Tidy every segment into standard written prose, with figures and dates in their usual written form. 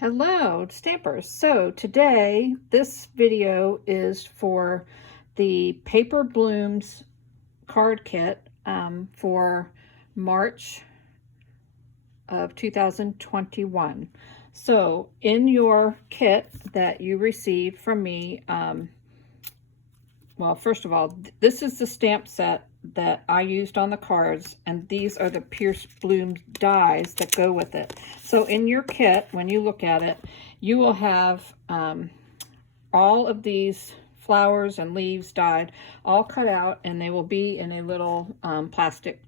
Hello, Stampers. So today, this video is for the Paper Blooms card kit for March of 2021. So in your kit that you received from me, well, first of all, this is the stamp set that I used on the cards, and these are the Pierce Bloom dies that go with it. So in your kit, when you look at it, you will have all of these flowers and leaves dyed, all cut out, and they will be in a little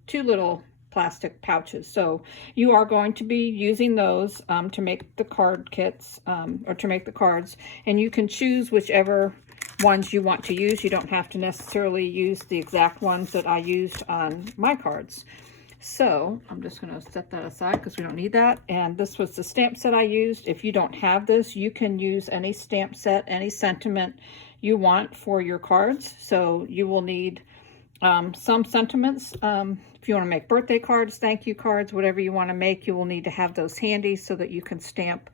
two little plastic pouches. So you are going to be using those to make the card kits, or to make the cards, and you can choose whichever ones you want to use. You don't have to necessarily use the exact ones that I used on my cards. So I'm just going to set that aside because we don't need that. And this was the stamp set I used. If you don't have this, you can use any stamp set, any sentiment you want for your cards. So you will need some sentiments. If you want to make birthday cards, thank you cards, whatever you want to make, you will need to have those handy so that you can stamp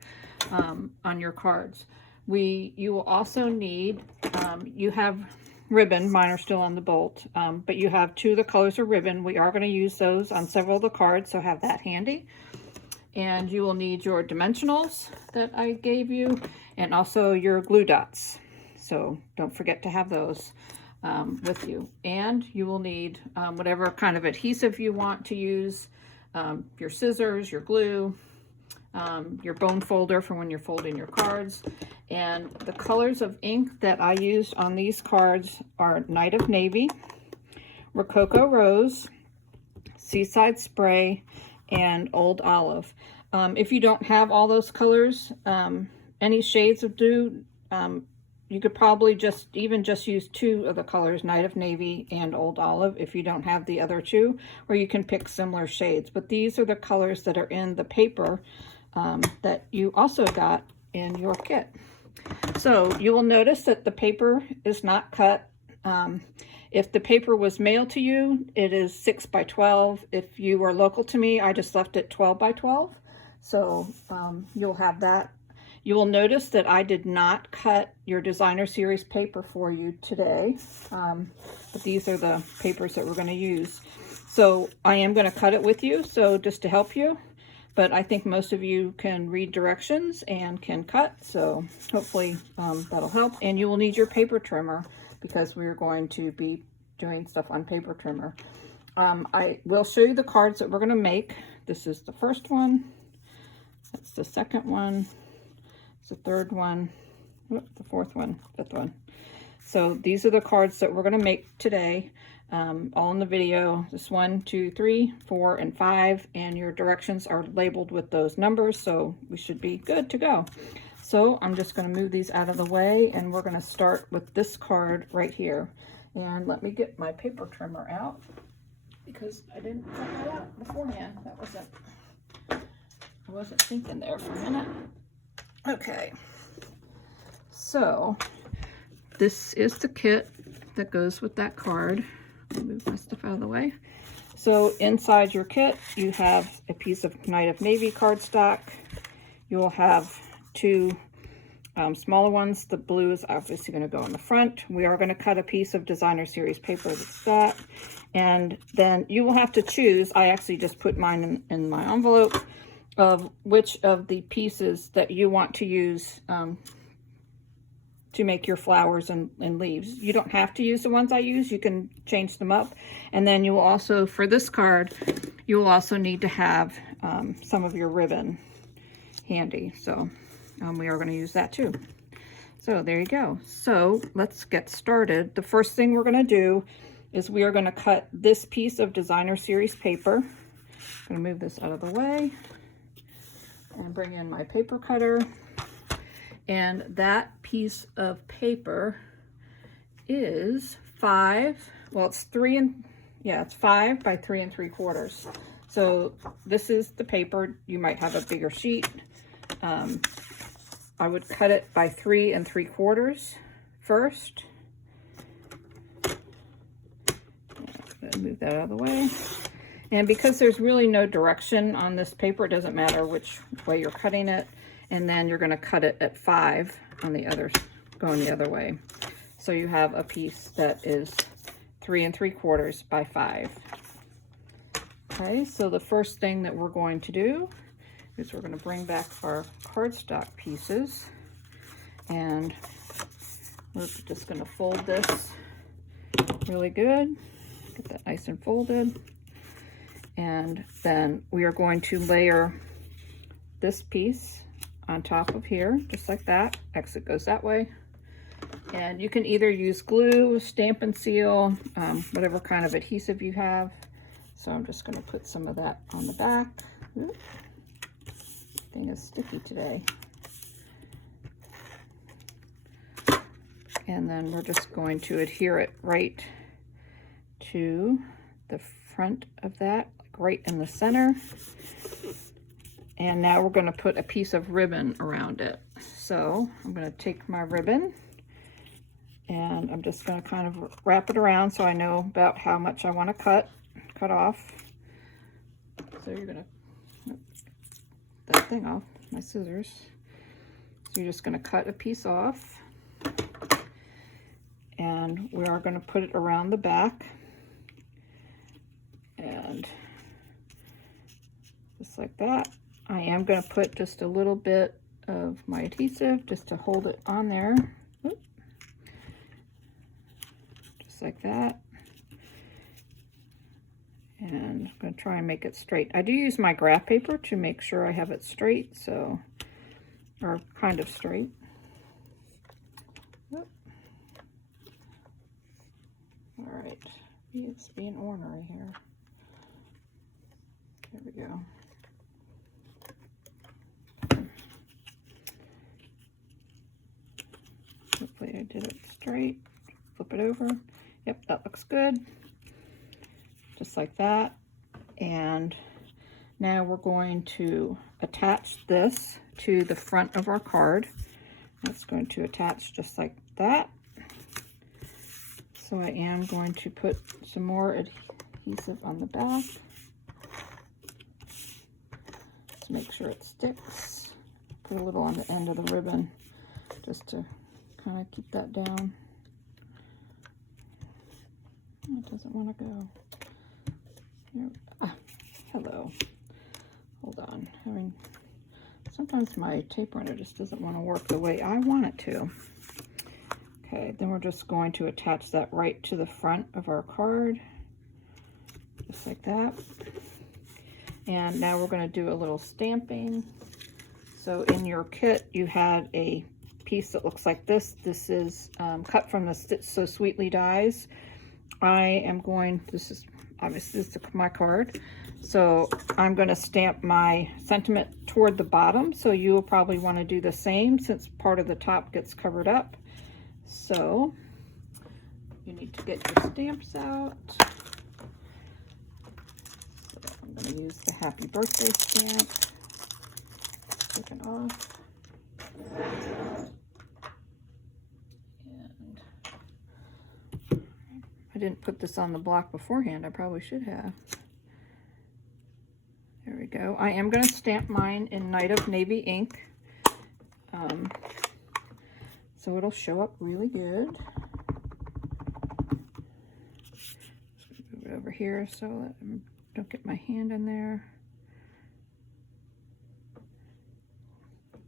on your cards. You will also need, you have ribbon, mine are still on the bolt, but you have two of the colors of ribbon. We are going to use those on several of the cards, so have that handy. And you will need your dimensionals that I gave you, and also your glue dots. So don't forget to have those with you. And you will need whatever kind of adhesive you want to use, your scissors, your glue, your bone folder for when you're folding your cards. And the colors of ink that I used on these cards are Night of Navy, Rococo Rose, Seaside Spray, and Old Olive. If you don't have all those colors, any shades of blue, you could probably just use two of the colors, Night of Navy and Old Olive, if you don't have the other two, or you can pick similar shades. But these are the colors that are in the paper that you also got in your kit. So you will notice that the paper is not cut. If the paper was mailed to you, it is 6 by 12. If you are local to me, I just left it 12 by 12. So you'll have that. You will notice that I did not cut your designer series paper for you today, but these are the papers that we're going to use. So I am going to cut it with you, so just to help you. But I think most of you can read directions and can cut, so hopefully that'll help. And you will need your paper trimmer because we're going to be doing stuff on paper trimmer. I will show you the cards that we're going to make. This is the first one. That's the second one. It's the third one. The fourth one. Fifth one. So these are the cards that we're going to make today. All in the video. This 1, 2, 3, 4, and 5, and your directions are labeled with those numbers, so we should be good to go. So I'm just going to move these out of the way, and we're going to start with this card right here. And let me get my paper trimmer out because I didn't trim that out beforehand. I wasn't thinking there for a minute. Okay, so this is the kit that goes with that card. Move my stuff out of the way. So inside your kit, you have a piece of Night of Navy cardstock. You will have two smaller ones. The blue is obviously going to go in the front. We are going to cut a piece of designer series paper that's that. And then you will have to choose. I actually just put mine in my envelope of which of the pieces that you want to use to make your flowers and leaves. You don't have to use the ones I use. You can change them up. And then you will also, for this card, you will also need to have some of your ribbon handy. So we are going to use that too. So there you go. So let's get started. The first thing we're going to do is we are going to cut this piece of designer series paper. I'm going to move this out of the way and bring in my paper cutter. And that piece of paper is 5, well, it's 5 by 3 3/4. So this is the paper. You might have a bigger sheet. I would cut it by 3 3/4 first. Move that out of the way. And because there's really no direction on this paper, it doesn't matter which way you're cutting it. and then you're going to cut it at 5 on the other, going the other way. So you have a piece that is 3 3/4 by 5. Okay, so the first thing that we're going to do is we're going to bring back our cardstock pieces, and we're just going to fold this really good, get that nice and folded, and then we are going to layer this piece on top of here, just like that. Exit goes that way. And you can either use glue, stamp and seal, whatever kind of adhesive you have. So I'm just going to put some of that on the back. Ooh, thing is sticky today. And then we're just going to adhere it right to the front of that, like right in the center. And now we're going to put a piece of ribbon around it. So I'm going to take my ribbon, and I'm just going to kind of wrap it around so I know about how much I want to cut off. So you're going to, that thing off, my scissors. So you're just going to cut a piece off, and we are going to put it around the back, and just like that. I am going to put just a little bit of my adhesive just to hold it on there. Oop. Just like that. And I'm going to try and make it straight. I do use my graph paper to make sure I have it straight, so, or kind of straight. Oop. All right, it's being ornery here. There we go. Hopefully I did it straight. Flip it over. Yep, that looks good. Just like that. And now we're going to attach this to the front of our card. That's going to attach just like that. So I am going to put some more adhesive on the back to make sure it sticks. Put a little on the end of the ribbon just to kind of keep that down. It doesn't want to go. Here. Ah, hello. Hold on. I mean, sometimes my tape runner just doesn't want to work the way I want it to. Okay, then we're just going to attach that right to the front of our card, just like that. And now we're going to do a little stamping. So in your kit, you had a piece that looks like this. This is cut from the Stitch So Sweetly dies. I am going, this is obviously this is my card, so I'm going to stamp my sentiment toward the bottom. So you will probably want to do the same since part of the top gets covered up. So you need to get your stamps out. So I'm going to use the happy birthday stamp. Take it off. And I didn't put this on the block beforehand. I probably should have. There we go. I am going to stamp mine in Night of Navy ink. So it'll show up really good. Just move it over here so that I don't get my hand in there.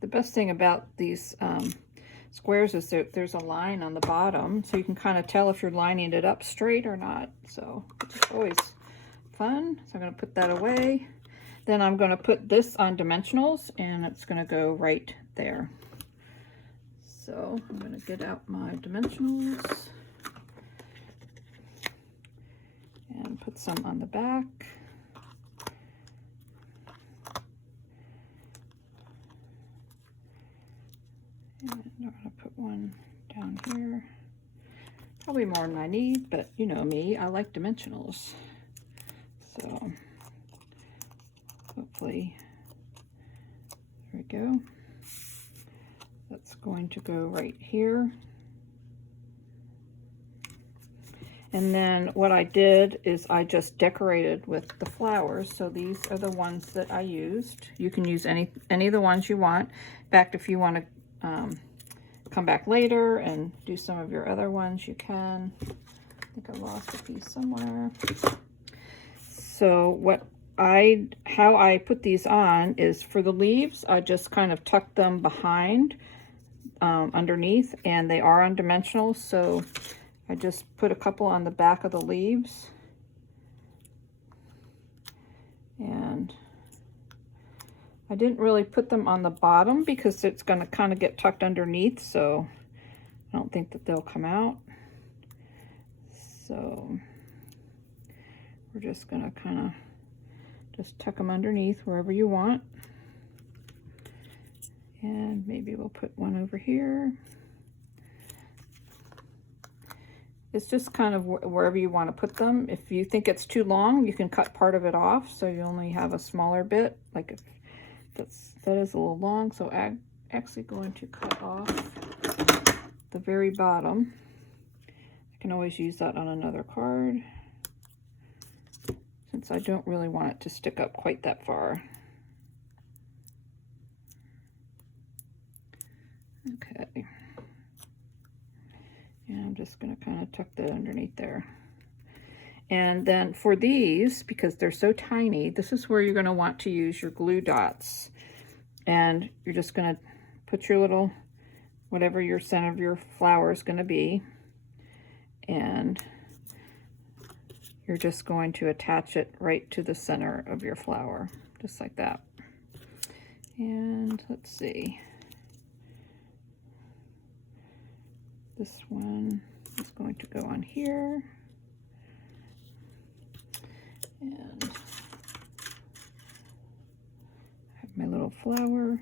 The best thing about these squares is that there's a line on the bottom, so you can kind of tell if you're lining it up straight or not. So it's always fun. So I'm going to put that away. Then I'm going to put this on dimensionals, and it's going to go right there. So I'm going to get out my dimensionals and put some on the back. And I'm going to put one down here. Probably more than I need, but you know me, I like dimensionals. So hopefully, there we go. That's going to go right here. And then what I did is I just decorated with the flowers. So these are the ones that I used. You can use any of the ones you want. In fact, if you want to come back later and do some of your other ones, you can. I think I lost a piece somewhere. So how I put these on is for the leaves, I just kind of tuck them behind underneath, and they are undimensional, so I just put a couple on the back of the leaves, and I didn't really put them on the bottom because it's going to kind of get tucked underneath, so I don't think that they'll come out. So we're just going to kind of just tuck them underneath wherever you want. And maybe we'll put one over here. It's just kind of wherever you want to put them. If you think it's too long, you can cut part of it off so you only have a smaller bit. Like if that is a little long, so I'm actually going to cut off the very bottom. I can always use that on another card, since I don't really want it to stick up quite that far. Okay. And I'm just going to kind of tuck that underneath there. And then for these, because they're so tiny, this is where you're going to want to use your glue dots. And you're just going to put your little, whatever your center of your flower is going to be, and you're just going to attach it right to the center of your flower, just like that. And let's see. This one is going to go on here. And I have my little flower.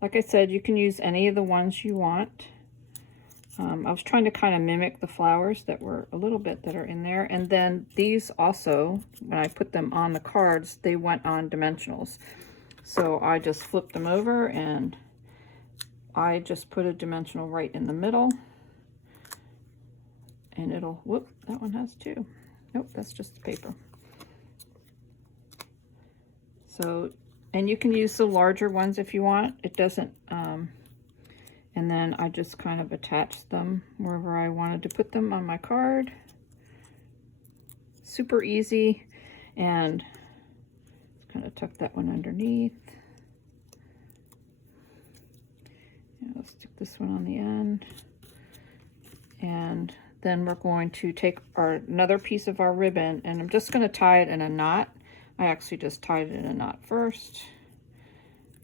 Like I said, you can use any of the ones you want. I was trying to kind of mimic the flowers that were a little bit that are in there. And then these also, when I put them on the cards, they went on dimensionals. So I just flipped them over and I just put a dimensional right in the middle. And it'll, whoop, that one has two. Nope, that's just the paper. So, and you can use the larger ones if you want. It doesn't, and then I just kind of attached them wherever I wanted to put them on my card. Super easy. And just kind of tuck that one underneath. And I'll stick this one on the end. And then we're going to take another piece of our ribbon, and I'm just going to tie it in a knot. I actually just tied it in a knot first.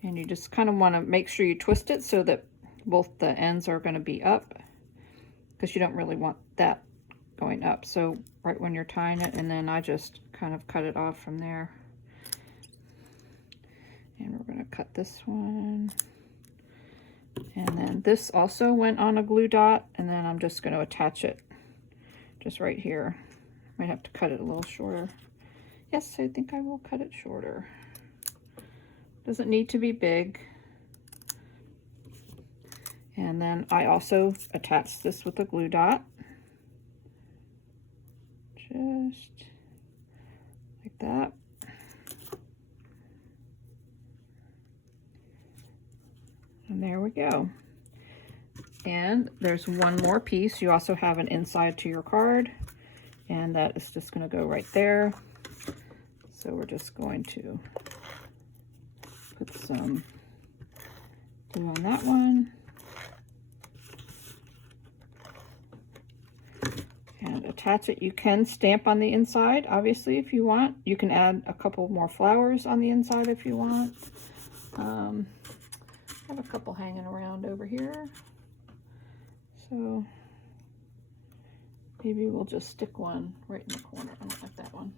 And you just kind of want to make sure you twist it so that both the ends are going to be up, because you don't really want that going up. So right when you're tying it, and then I just kind of cut it off from there. And we're going to cut this one. And then this also went on a glue dot, and then I'm just going to attach it just right here. Might have to cut it a little shorter. Yes, I think I will cut it shorter. Doesn't need to be big. And then I also attached this with a glue dot. Just like that. And there we go. And there's one more piece. You also have an inside to your card, and that is just going to go right there. So we're just going to put some glue on that one. And attach it. You can stamp on the inside, obviously, if you want. You can add a couple more flowers on the inside if you want. I have a couple hanging around over here. So maybe we'll just stick one right in the corner. I don't like that one.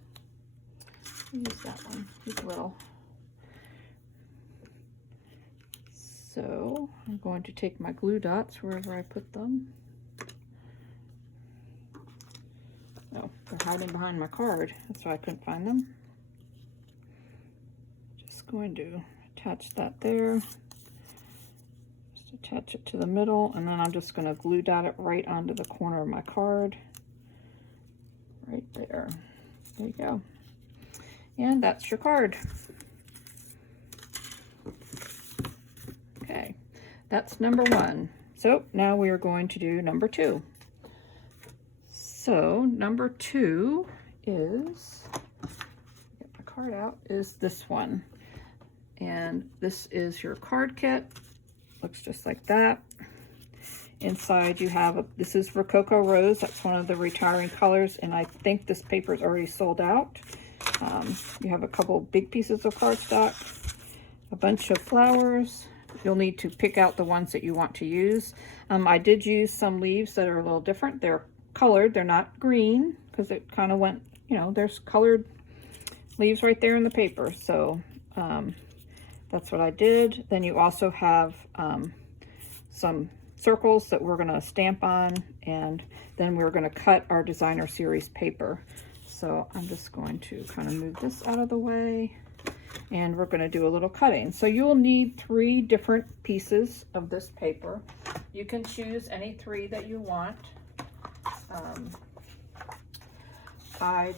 Use that one. He's little. So I'm going to take my glue dots wherever I put them. Oh, they're hiding behind my card. That's why I couldn't find them. Just going to attach that there. Just attach it to the middle, and then I'm just going to glue dot it right onto the corner of my card. right there. There you go. And that's your card. Okay, that's number 1. So now we are going to do number 2. So number 2 is, get my card out, is this one. And this is your card kit. Looks just like that. Inside you have, this is Rococo Rose. That's one of the retiring colors, and I think this paper is already sold out. You have a couple big pieces of cardstock, a bunch of flowers. You'll need to pick out the ones that you want to use. I did use some leaves that are a little different. They're colored, they're not green, because it kind of went, you know, there's colored leaves right there in the paper. So that's what I did. Then you also have some circles that we're going to stamp on, and then we're going to cut our designer series paper. So I'm just going to kind of move this out of the way, and we're going to do a little cutting. So you will need 3 different pieces of this paper. You can choose any 3 that you want. I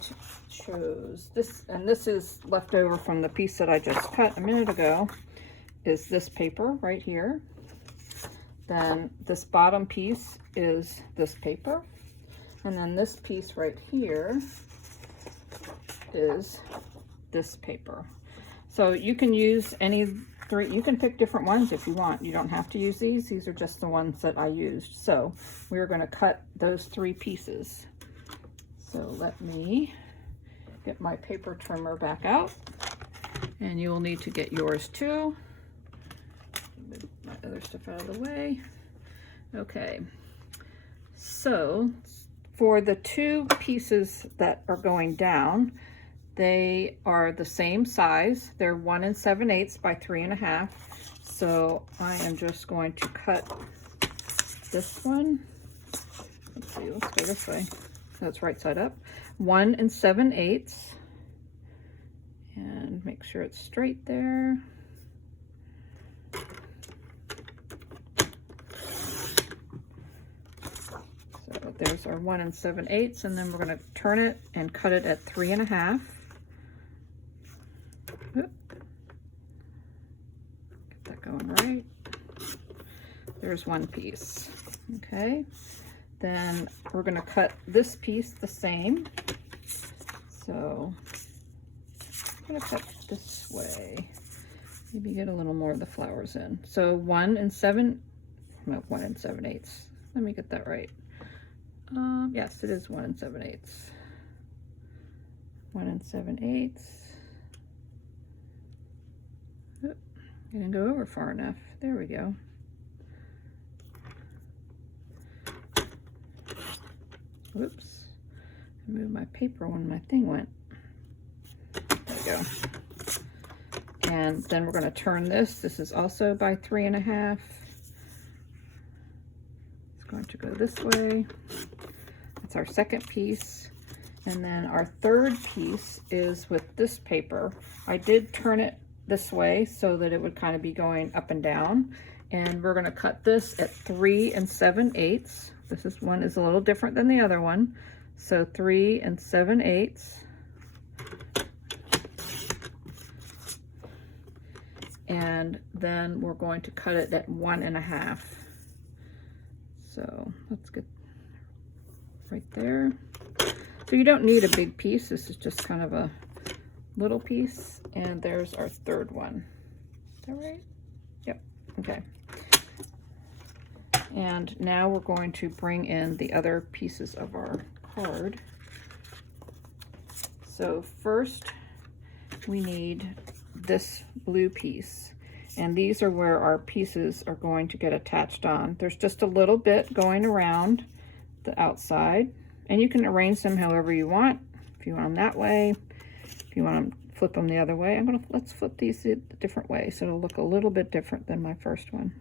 chose this, and this is left over from the piece that I just cut a minute ago, is this paper right here. Then this bottom piece is this paper, and then this piece right here is this paper. So you can use any 3, you can pick different ones if you want. You don't have to use these. These are just the ones that I used. So we're going to cut those 3 pieces. So let me get my paper trimmer back out, and you will need to get yours too. Move my other stuff out of the way. Okay, so for the 2 pieces that are going down, they are the same size. They're 1 7/8 by 3 1/2. So I am just going to cut this one. Let's see, let's go this way. So it's right side up. 1 7/8, and make sure it's straight there. So there's our 1 7/8, and then we're going to turn it and cut it at 3 1/2. Get that going right. There's one piece. Okay. Then we're going to cut this piece the same. So I'm going to cut this way. Maybe get a little more of the flowers in. So 1 7/8. Let me get that right. Yes, it is 1 7/8. 1 7/8. Oh, didn't go over far enough. There we go. Whoops, I moved my paper when my thing went. There we go. And then we're going to turn this. This is also by 3 1/2. It's going to go this way. That's our second piece. And then our third piece is with this paper. I did turn it this way so that it would kind of be going up and down. And we're going to cut this at 3 7/8. This one is a little different than the other one. So 3 7/8. And then we're going to cut it at 1 1/2. So let's get right there. So you don't need a big piece. This is just kind of a little piece. And there's our third one. Is that right? Yep. Okay. And now we're going to bring in the other pieces of our card. So first we need this blue piece, and these are where our pieces are going to get attached on. There's just a little bit going around the outside, and you can arrange them however you want. If you want them that way, if you want to flip them the other way. Let's flip these a different way so it'll look a little bit different than my first one.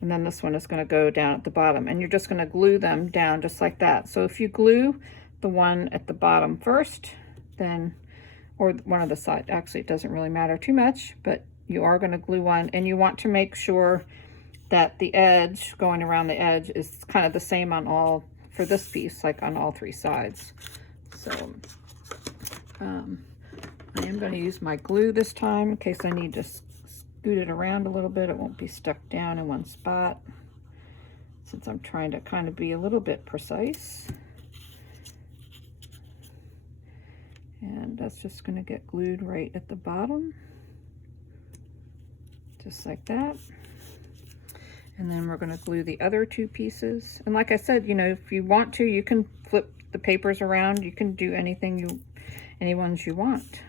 And then this one is going to go down at the bottom, and you're just going to glue them down just like that. So if you glue the one at the bottom first, then, or one of the sides, actually it doesn't really matter too much, but you are going to glue one, and you want to make sure that the edge going around the edge is kind of the same on all, for this piece, like on all 3 sides. So I am going to use my glue this time in case I need to scoot it around a little bit. It won't be stuck down in one spot, since I'm trying to kind of be a little bit precise. And that's just going to get glued right at the bottom, just like that. And then we're going to glue the other two pieces. And like I said, you know, if you want to, you can flip the papers around. You can do any ones you want.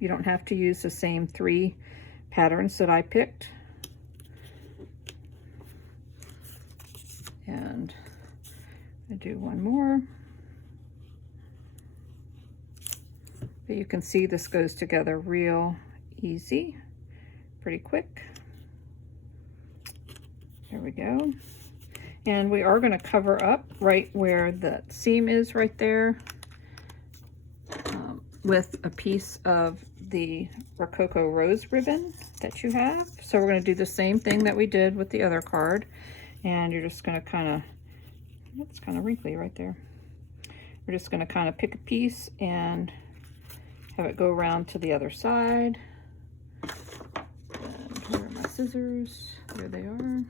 You don't have to use the same 3 patterns that I picked. And I do one more. But you can see this goes together real easy, pretty quick. There we go. And we are going to cover up right where the seam is right there with a piece of the Rococo Rose ribbon that you have. So we're going to do the same thing that we did with the other card. And you're just going to kind of, it's kind of wrinkly right there. We're just going to kind of pick a piece and have it go around to the other side. And where are my scissors? There they are.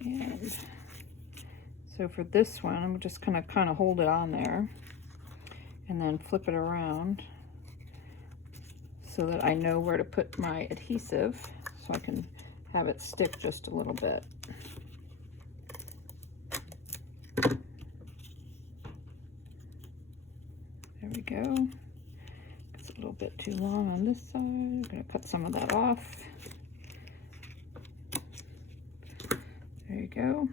And so for this one, I'm just gonna kind of hold it on there and then flip it around so that I know where to put my adhesive, so I can have it stick just a little bit. There we go. It's a little bit too long on this side. I'm gonna cut some of that off. There you go.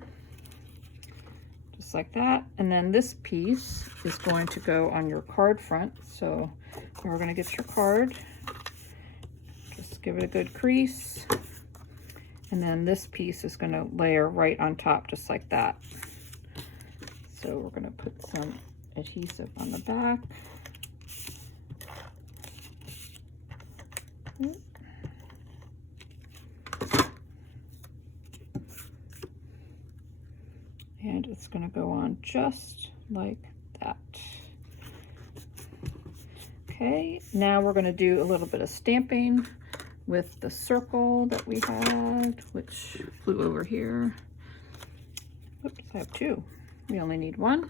Just like that. And then this piece is going to go on your card front. So we're going to get your card. Just give it a good crease. And then this piece is going to layer right on top, just like that. So we're going to put some adhesive on the back. And it's going to go on just like that. Okay, now we're going to do a little bit of stamping with the circle that we had, which flew over here. Oops, I have 2. We only need 1.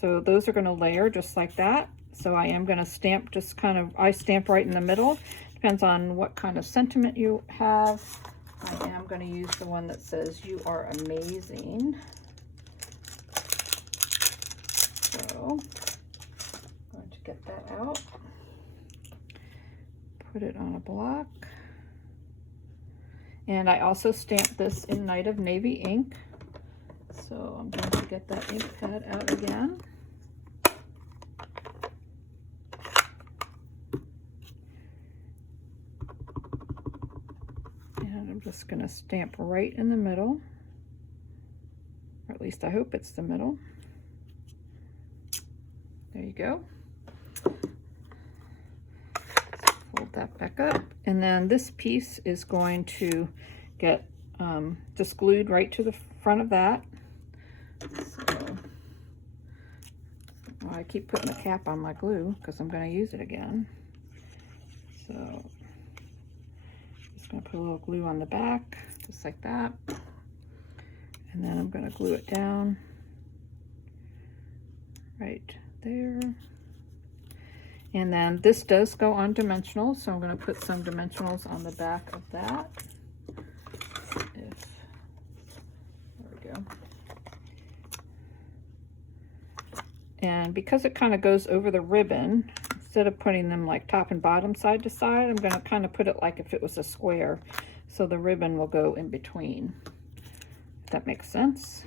So those are going to layer just like that. So I am going to stamp just kind of, I stamp right in the middle. Depends on what kind of sentiment you have. I am going to use the one that says, "You are amazing." So I'm going to get that out, put it on a block. And I also stamped this in Night of Navy ink. So I'm going to get that ink pad out again. I'm just going to stamp right in the middle, or at least I hope it's the middle. There you go. Fold that back up, and then this piece is going to get just glued right to the front of that. So, well, I keep putting the cap on my glue because I'm going to use it again. So going to put a little glue on the back, just like that. And then I'm going to glue it down right there. And then this does go on dimensional, so I'm going to put some dimensionals on the back of that. There we go. And because it kind of goes over the ribbon, instead of putting them like top and bottom side to side, I'm going to kind of put it like if it was a square, so the ribbon will go in between, if that makes sense.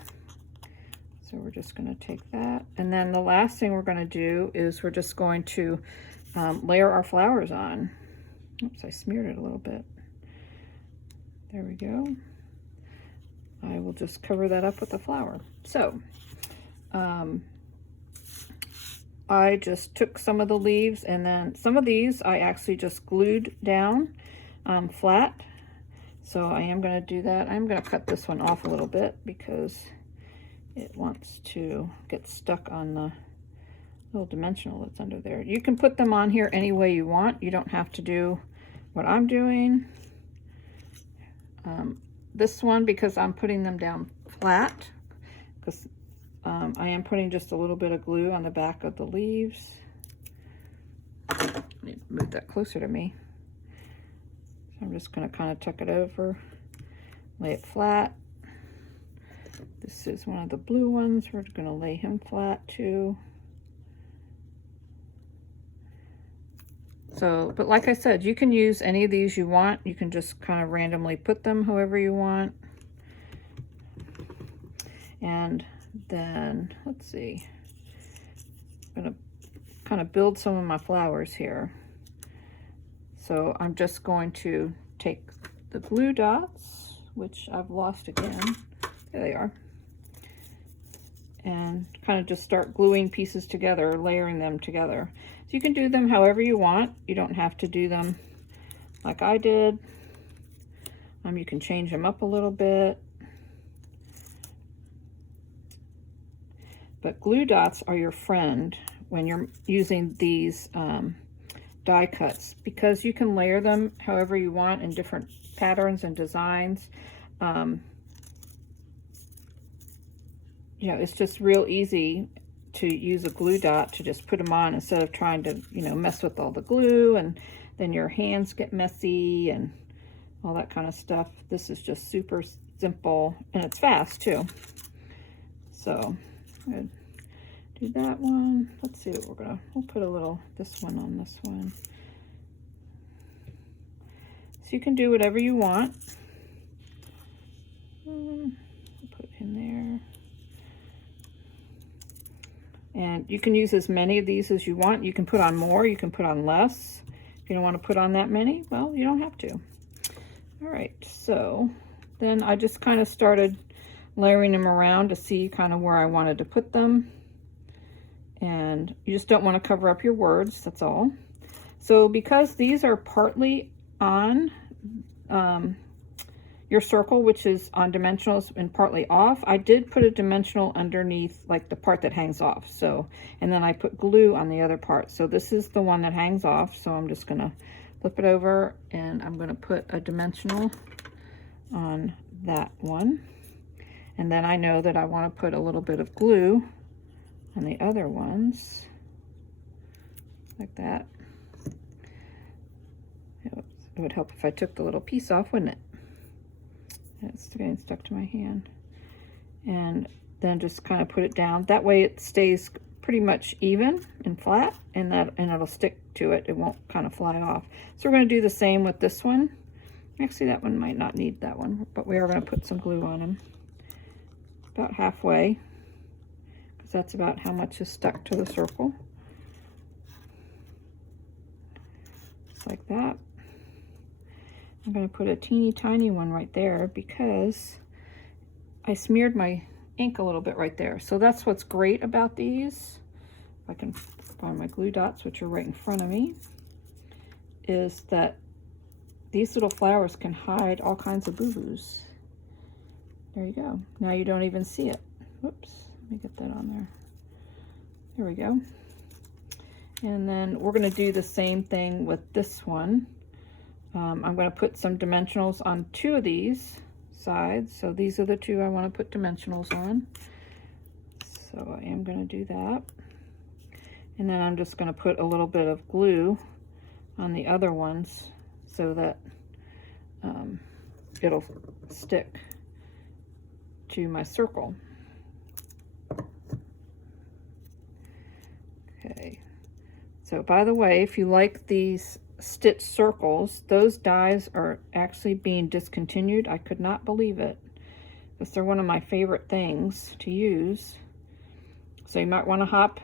So we're just going to take that, and then the last thing we're going to do is we're just going to layer our flowers on. Oops, I smeared it a little bit. There we go. I will just cover that up with the flower. So I just took some of the leaves, and then some of these I actually just glued down flat. So I am going to do that. I'm going to cut this one off a little bit because it wants to get stuck on the little dimensional that's under there. You can put them on here any way you want. You don't have to do what I'm doing. This one, because I'm putting them down flat, because I am putting just a little bit of glue on the back of the leaves. Let me move that closer to me. So I'm just going to kind of tuck it over, lay it flat. This is one of the blue ones. We're going to lay him flat too. So, but like I said, you can use any of these you want. You can just kind of randomly put them however you want. And then, let's see, I'm going to kind of build some of my flowers here. So I'm just going to take the glue dots, which I've lost again. There they are. And kind of just start gluing pieces together, layering them together. So you can do them however you want. You don't have to do them like I did. You can change them up a little bit. But glue dots are your friend when you're using these die cuts, because you can layer them however you want in different patterns and designs. You know, it's just real easy to use a glue dot to just put them on instead of trying to, you know, mess with all the glue, and then your hands get messy and all that kind of stuff. This is just super simple, and it's fast too. So I'm gonna do that one. Let's see what we'll put a little, this one on this one. So you can do whatever you want. Put in there. And you can use as many of these as you want. You can put on more, you can put on less. If you don't want to put on that many, well, you don't have to. All right, so then I just kind of started layering them around to see kind of where I wanted to put them. And you just don't want to cover up your words, that's all. So because these are partly on your circle, which is on dimensionals, and partly off, I did put a dimensional underneath, like the part that hangs off. So, and then I put glue on the other part. So this is the one that hangs off. So I'm just gonna flip it over, and I'm gonna put a dimensional on that one. And then I know that I want to put a little bit of glue on the other ones, like that. It would help if I took the little piece off, wouldn't it? It's getting stuck to my hand. And then just kind of put it down. That way it stays pretty much even and flat, and it'll stick to it. It won't kind of fly off. So we're going to do the same with this one. Actually, that one might not need that one, but we are going to put some glue on him. About halfway, because that's about how much is stuck to the circle. Just like that. I'm going to put a teeny tiny one right there because I smeared my ink a little bit right there. So that's what's great about these. If I can find my glue dots, which are right in front of me, is that these little flowers can hide all kinds of boo-boos. There you go. Now you don't even see it. Whoops, let me get that on there. There we go. And then we're going to do the same thing with this one. I'm going to put some dimensionals on two of these sides. So these are the two I want to put dimensionals on. So I am going to do that. And then I'm just going to put a little bit of glue on the other ones so that it'll stick to my circle. Okay. So by the way, if you like these stitch circles, those dies are actually being discontinued. I could not believe it, because they're one of my favorite things to use. So you might want to hop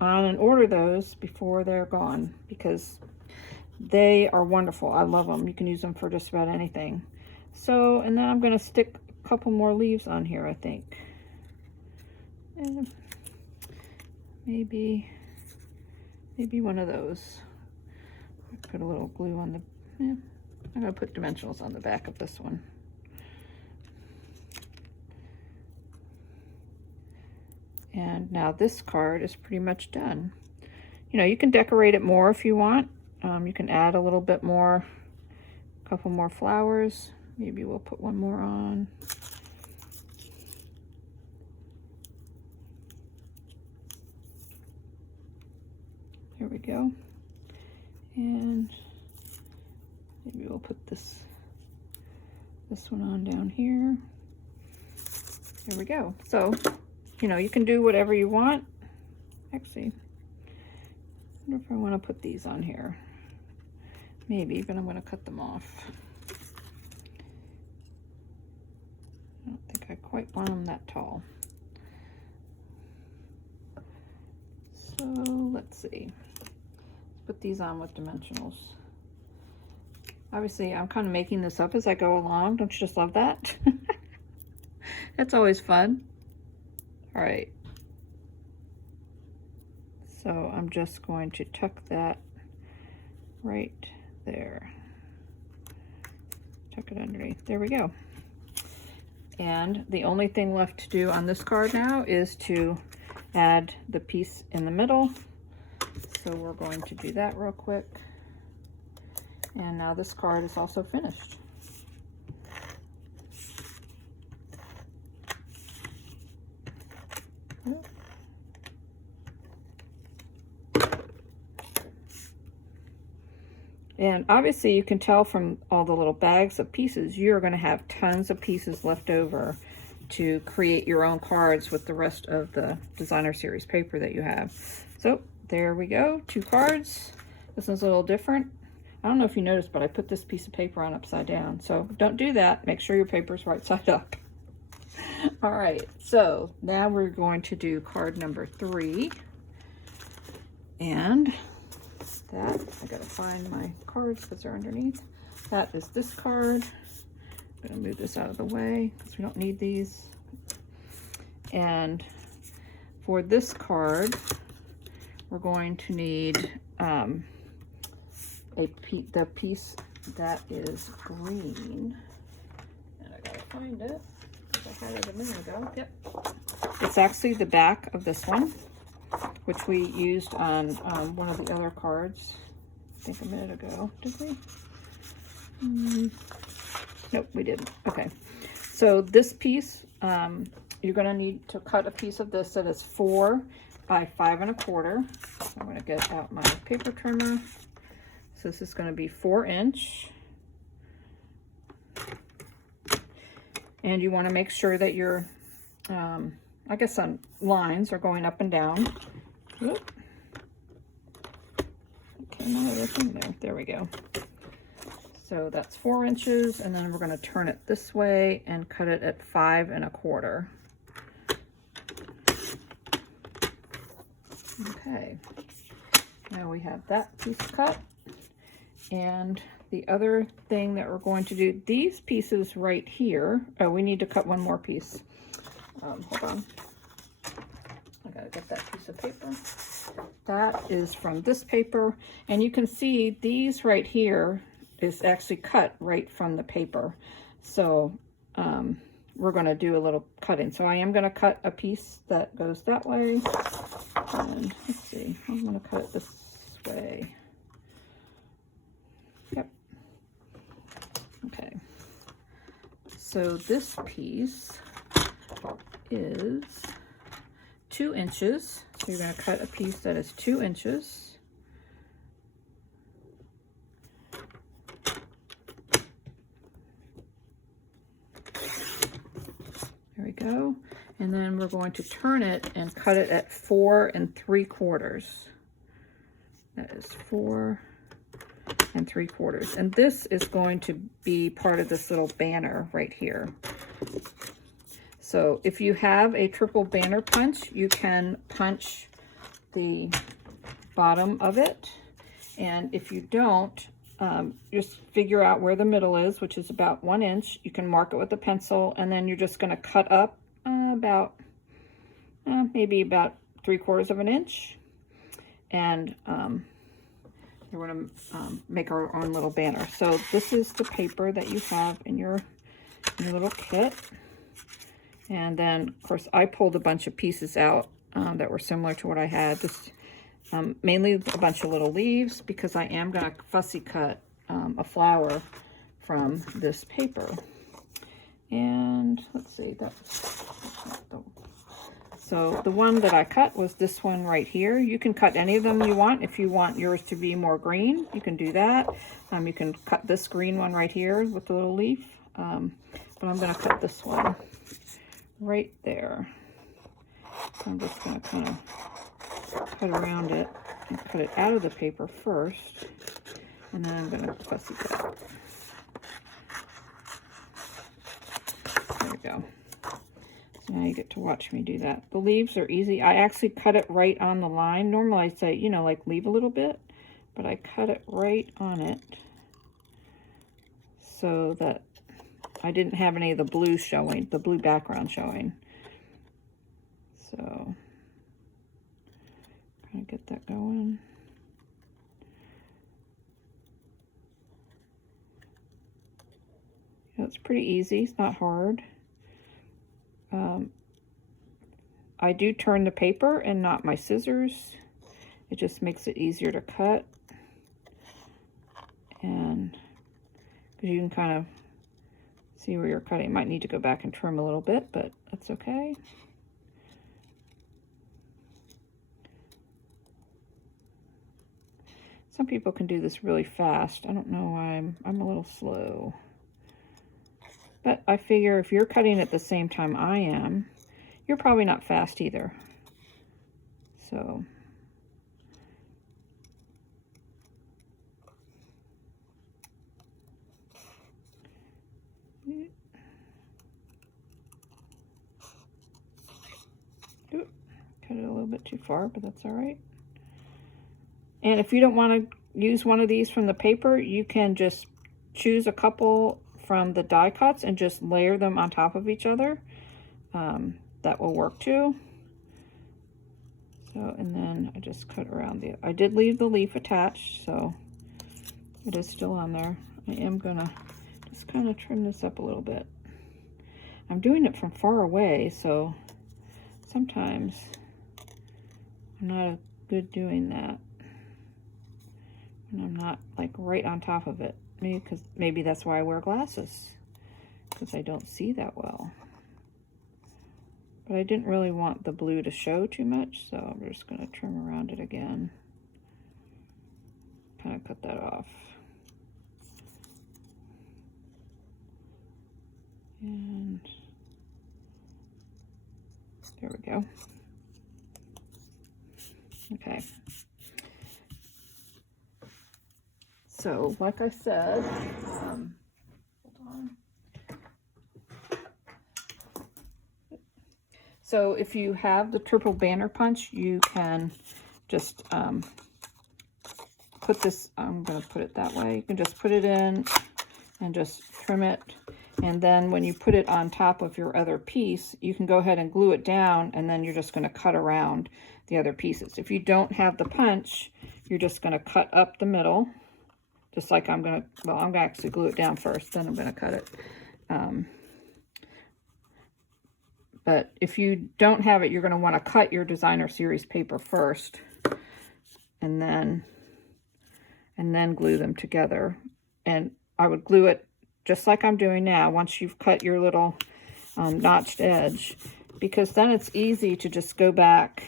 on and order those before they're gone, because they are wonderful. I love them. You can use them for just about anything. So, and then I'm going to stick a couple more leaves on here, I think. And maybe one of those. Put a little glue on the, I'm going to put dimensionals on the back of this one. And now this card is pretty much done. You know, you can decorate it more if you want. You can add a little bit more, a couple more flowers. Maybe we'll put one more on. There we go. And maybe we'll put this one on down here. There we go. So, you know, you can do whatever you want. Actually, I wonder if I want to put these on here. Maybe, but I'm going to cut them off. I don't think I quite want them that tall. So let's see. Put these on with dimensionals. Obviously, I'm kind of making this up as I go along. Don't you just love that? That's always fun. All right. So I'm just going to tuck that right there. Tuck it underneath. There we go. And the only thing left to do on this card now is to add the piece in the middle. So we're going to do that real quick. And now this card is also finished. And obviously you can tell from all the little bags of pieces, you're going to have tons of pieces left over to create your own cards with the rest of the designer series paper that you have. So there we go, 2 cards. This one's a little different. I don't know if you noticed, but I put this piece of paper on upside down. So don't do that. Make sure your paper's right side up. All right, so now we're going to do card number 3. And that, I gotta find my cards because they're underneath. That is this card. I'm gonna move this out of the way because we don't need these. And for this card, we're going to need the piece that is green. And I gotta find it because I had it a minute ago. Yep. It's actually the back of this one, which we used on one of the other cards, I think a minute ago. Did we? Nope, we didn't. Okay. So this piece, you're going to need to cut a piece of this that is 4 by 5 1/4. So I'm going to get out my paper trimmer. So this is going to be 4-inch. And you want to make sure that your, I guess some lines are going up and down. Oop. Okay, now everything there. There we go. So that's 4 inches, and then we're going to turn it this way and cut it at 5 1/4. Okay, now we have that piece cut. And the other thing that we're going to do, these pieces right here, oh, we need to cut one more piece. Hold on. I gotta get that piece of paper. That is from this paper, and you can see these right here is actually cut right from the paper. So we're going to do a little cutting. So I am going to cut a piece that goes that way. And let's see, I'm going to cut it this way. Yep. Okay. So this piece is 2 inches. So you're going to cut a piece that is 2 inches. There we go. And then we're going to turn it and cut it at 4 3/4. That is 4 3/4. And this is going to be part of this little banner right here. So if you have a triple banner punch, you can punch the bottom of it. And if you don't, just figure out where the middle is, which is about 1 inch. You can mark it with a pencil, and then you're just going to cut up maybe about 3/4 of an inch. And we're going to make our own little banner. So this is the paper that you have in your little kit. And then, of course, I pulled a bunch of pieces out that were similar to what I had. Just mainly a bunch of little leaves, because I am going to fussy cut a flower from this paper. And let's see, so the one that I cut was this one right here. You can cut any of them you want. If you want yours to be more green, you can do that. You can cut this green one right here with the little leaf. But I'm going to cut this one right there. So I'm just going to kind of cut around it and cut it out of the paper first. And then I'm going to fussy cut. There we go. Now you get to watch me do that. The leaves are easy. I actually cut it right on the line. Normally I'd say, you know, like leave a little bit, but I cut it right on it so that I didn't have any of the blue showing, the blue background showing. So, trying to get that going. Yeah, it's pretty easy. It's not hard. I do turn the paper and not my scissors. It just makes it easier to cut. And because you can kind of see where you're cutting. You might need to go back and trim a little bit, but that's okay. Some people can do this really fast. I don't know why I'm a little slow. But I figure if you're cutting at the same time I am, you're probably not fast either. So, ooh, cut it a little bit too far, but that's all right. And if you don't want to use one of these from the paper, you can just choose a couple from the die cuts and just layer them on top of each other. That will work too. So, and then I just cut around I did leave the leaf attached, so it is still on there. I am gonna just kind of trim this up a little bit. I'm doing it from far away, so sometimes I'm not good doing that. And I'm not like right on top of it. Maybe that's why I wear glasses, because I don't see that well. But I didn't really want the blue to show too much, so I'm just going to trim around it again. Kind of cut that off. And there we go. Okay. So, like I said, hold on. So if you have the triple banner punch, you can just put this, I'm going to put it that way. You can just put it in and just trim it. And then when you put it on top of your other piece, you can go ahead and glue it down, and then you're just going to cut around the other pieces. If you don't have the punch, you're just going to cut up the middle, just like I'm going to, well, I'm going to actually glue it down first, then I'm going to cut it. But if you don't have it, you're going to want to cut your designer series paper first, and then glue them together. And I would glue it just like I'm doing now once you've cut your little notched edge, because then it's easy to just go back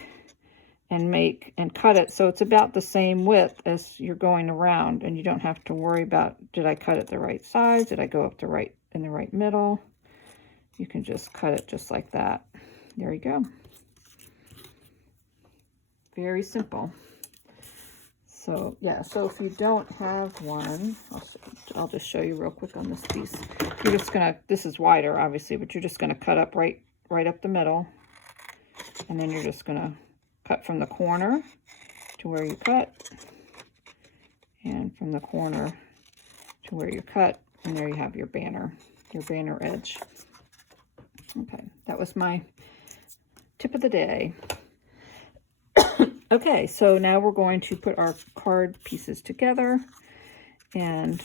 and cut it so it's about the same width as you're going around, and you don't have to worry about, did I cut it the right size? Did I go up in the right middle? You can just cut it just like that. There you go. Very simple. So yeah, so if you don't have one, I'll just show you real quick on this piece. You're just gonna, this is wider obviously, but you're just gonna cut up right up the middle, and then you're just gonna cut from the corner to where you cut, and from the corner to where you cut, and there you have your banner edge. Okay, that was my tip of the day. Okay, so now we're going to put our card pieces together, and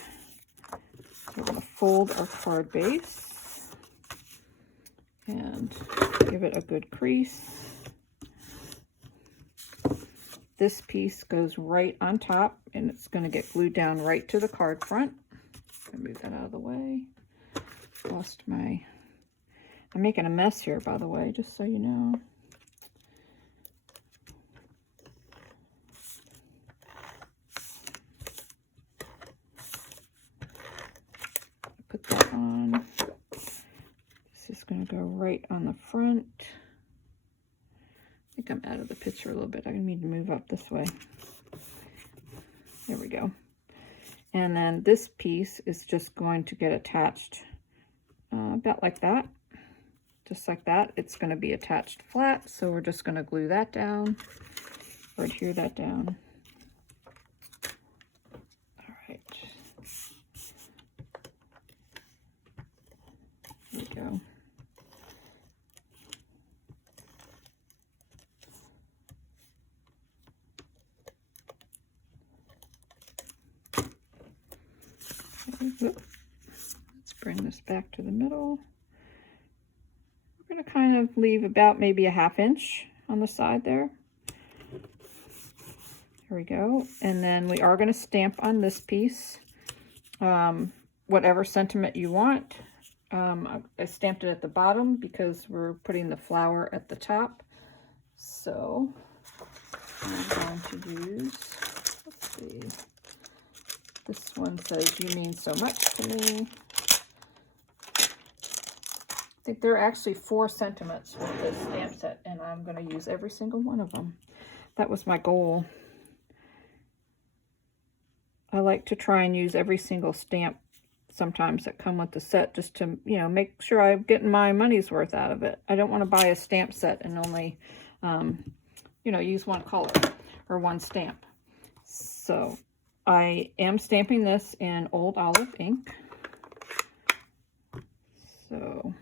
we're going to fold our card base and give it a good crease. this piece goes right on top, and it's going to get glued down right to the card front. I'm going to move that out of the way. Lost my... I'm making a mess here, by the way, just so you know. Put that on. This is going to go right on the front. I think I'm out of the picture a little bit. I need to move up this way. There we go. And then this piece is just going to get attached about like that. Just like that. It's going to be attached flat, so we're just going to glue that down, or adhere that down. All right. There we go. Okay, let's bring this back to the middle. We're going to kind of leave about maybe a 1/2 inch on the side there. There we go. And then we are going to stamp on this piece, whatever sentiment you want. I stamped it at the bottom because we're putting the flower at the top. So I'm going to use, let's see, this one says, "You mean so much to me." I think there are actually 4 sentiments with this stamp set, and I'm going to use every single one of them. That was my goal. I like to try and use every single stamp sometimes that come with the set, just to, you know, make sure I'm getting my money's worth out of it. I don't want to buy a stamp set and only, you know, use one color or one stamp. So I am stamping this in Old Olive ink. So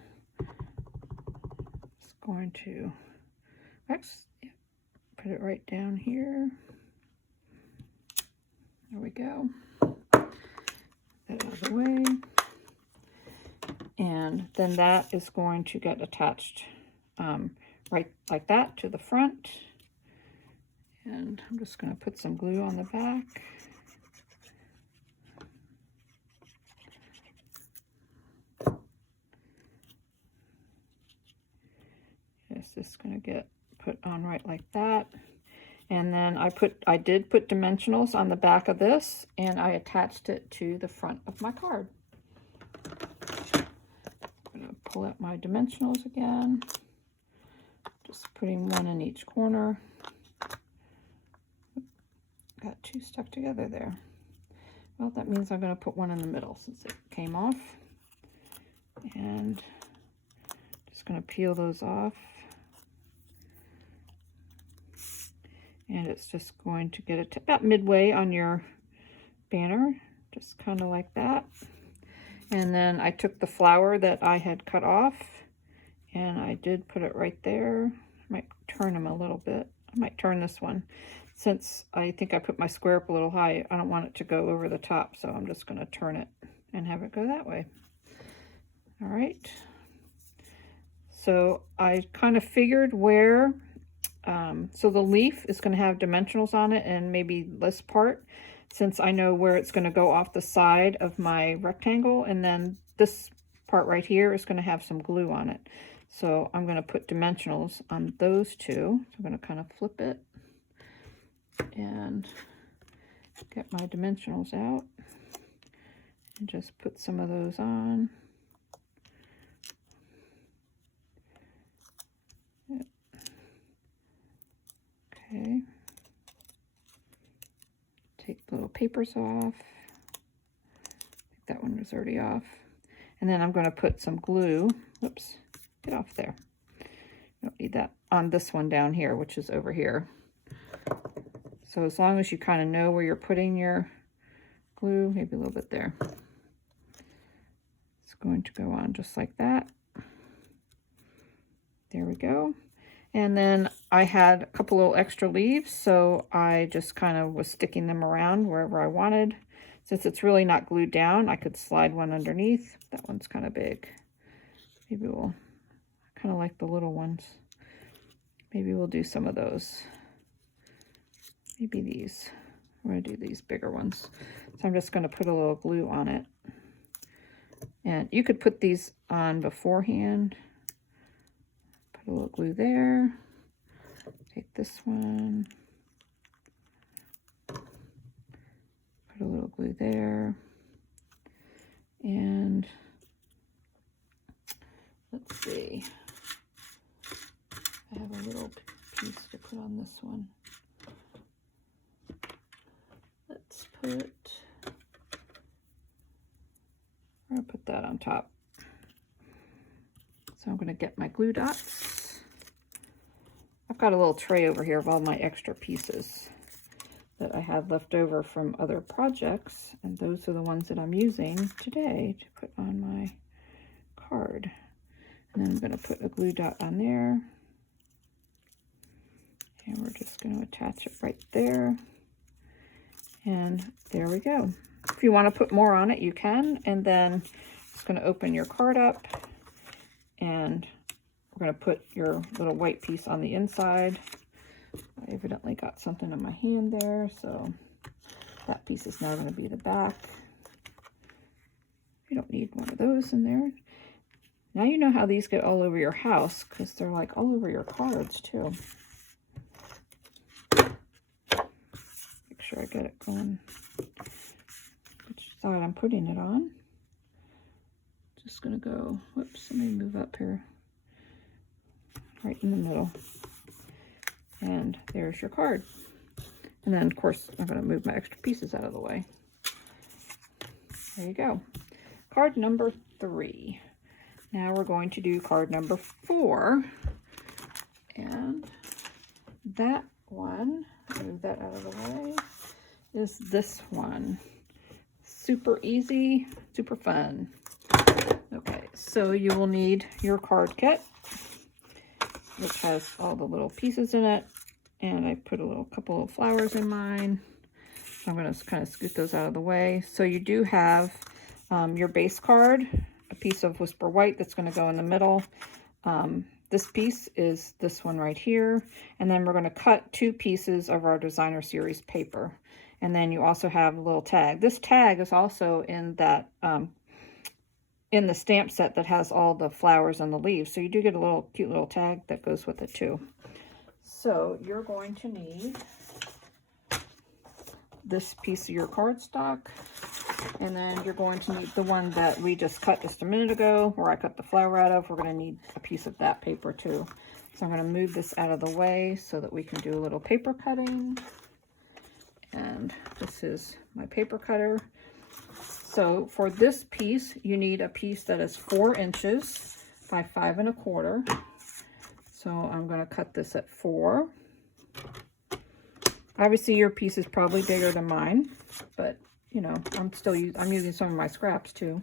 going to put it right down here. There we go. That out of the way. And then that is going to get attached right like that to the front. And I'm just going to put some glue on the back. This is going to get put on right like that. And then I did put dimensionals on the back of this, and I attached it to the front of my card. I'm going to pull out my dimensionals again, just putting one in each corner. Got 2 stuck together there. Well, that means I'm going to put one in the middle since it came off. And just going to peel those off. And it's just going to get it to about midway on your banner, just kind of like that. And then I took the flower that I had cut off, and I did put it right there. I might turn them a little bit. I might turn this one. Since I think I put my square up a little high, I don't want it to go over the top, so I'm just going to turn it and have it go that way. All right. So I kind of figured where... so the leaf is going to have dimensionals on it, and maybe this part, since I know where it's going to go off the side of my rectangle, and then this part right here is going to have some glue on it. So I'm going to put dimensionals on those 2. So I'm going to kind of flip it and get my dimensionals out and just put some of those on. Okay. Take the little papers off. I think that one was already off. And then I'm going to put some glue. Whoops, get off there. Don't need that on this one down here, which is over here. So as long as you kind of know where you're putting your glue, maybe a little bit there. It's going to go on just like that. There we go. And then I had a couple little extra leaves, so I just kind of was sticking them around wherever I wanted. Since it's really not glued down, I could slide one underneath. That one's kind of big. Maybe we'll, kind of like the little ones. Maybe we'll do some of those. maybe these. I'm going to do these bigger ones. So I'm just going to put a little glue on it. And you could put these on beforehand. Put a little glue there. Take this one. Put a little glue there. And let's see. I have a little piece to put on this one. Let's put, I'm going to put that on top. So I'm going to get my glue dots. I've got a little tray over here of all my extra pieces that I had left over from other projects, and those are the ones that I'm using today to put on my card. And then I'm going to put a glue dot on there, and we're just going to attach it right there, and there we go. If you want to put more on it, you can. And then just going to open your card up, and we're going to put your little white piece on the inside. I evidently got something in my hand there, so that piece is now going to be the back. You don't need one of those in there. Now you know how these get all over your house, because they're like all over your cards too. Make sure I get it going. Which side I'm putting it on. Just going to go, whoops, let me move up here. Right in the middle. And there's your card. And then, of course, I'm going to move my extra pieces out of the way. There you go. Card number 3. Now we're going to do card number 4. And that one, move that out of the way, is this one. Super easy, super fun. Okay, so you will need your card kit, which has all the little pieces in it. And I put a couple of flowers in mine. So I'm going to kind of scoot those out of the way. So you do have your base card, a piece of Whisper White that's going to go in the middle. This piece is this one right here. And then we're going to cut 2 pieces of our Designer Series paper. And then you also have a little tag. This tag is also in that in the stamp set that has all the flowers and the leaves. So you do get a little cute little tag that goes with it too. So you're going to need this piece of your cardstock, and then you're going to need the one that we just cut just a minute ago, where I cut the flower out of. We're going to need a piece of that paper too. So I'm going to move this out of the way so that we can do a little paper cutting. And this is my paper cutter. So for this piece, you need a piece that is 4 inches by 5 1/4. So I'm going to cut this at 4. Obviously your piece is probably bigger than mine, but you know, I'm using some of my scraps too.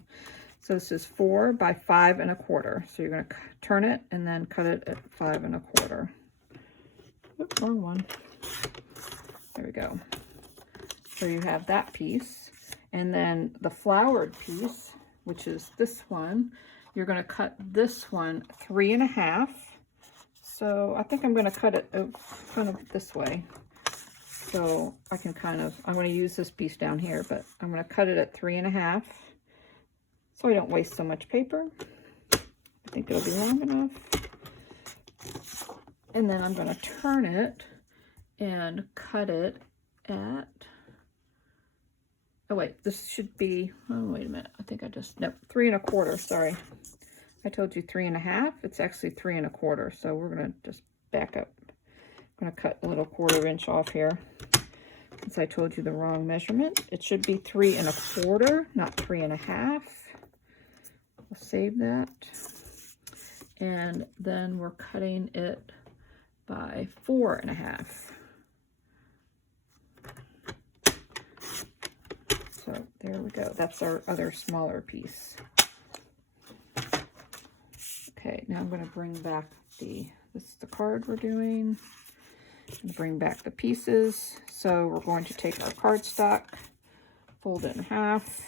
So this is 4 by 5 1/4. So you're going to turn it and then cut it at 5 1/4. Oops, wrong one. There we go. So you have that piece, and then the flowered piece, which is this one, you're going to cut this one 3 1/2. So I think I'm going to cut it kind of this way. So I can I'm going to use this piece down here, but I'm going to cut it at 3 1/2. So I don't waste so much paper. I think it'll be long enough. And then I'm going to turn it and cut it at, oh wait, this should be, oh wait a minute. I think nope, 3 1/4, sorry. I told you 3 1/2. It's actually 3 1/4. So we're going to just back up. I'm going to cut a little 1/4 inch off here, since I told you the wrong measurement. It should be 3 1/4, not 3 1/2. We'll save that. And then we're cutting it by 4 1/2. So there we go. That's our other smaller piece. Okay, now I'm going to bring back this is the card we're doing. I'm going to bring back the pieces. So we're going to take our cardstock, fold it in half,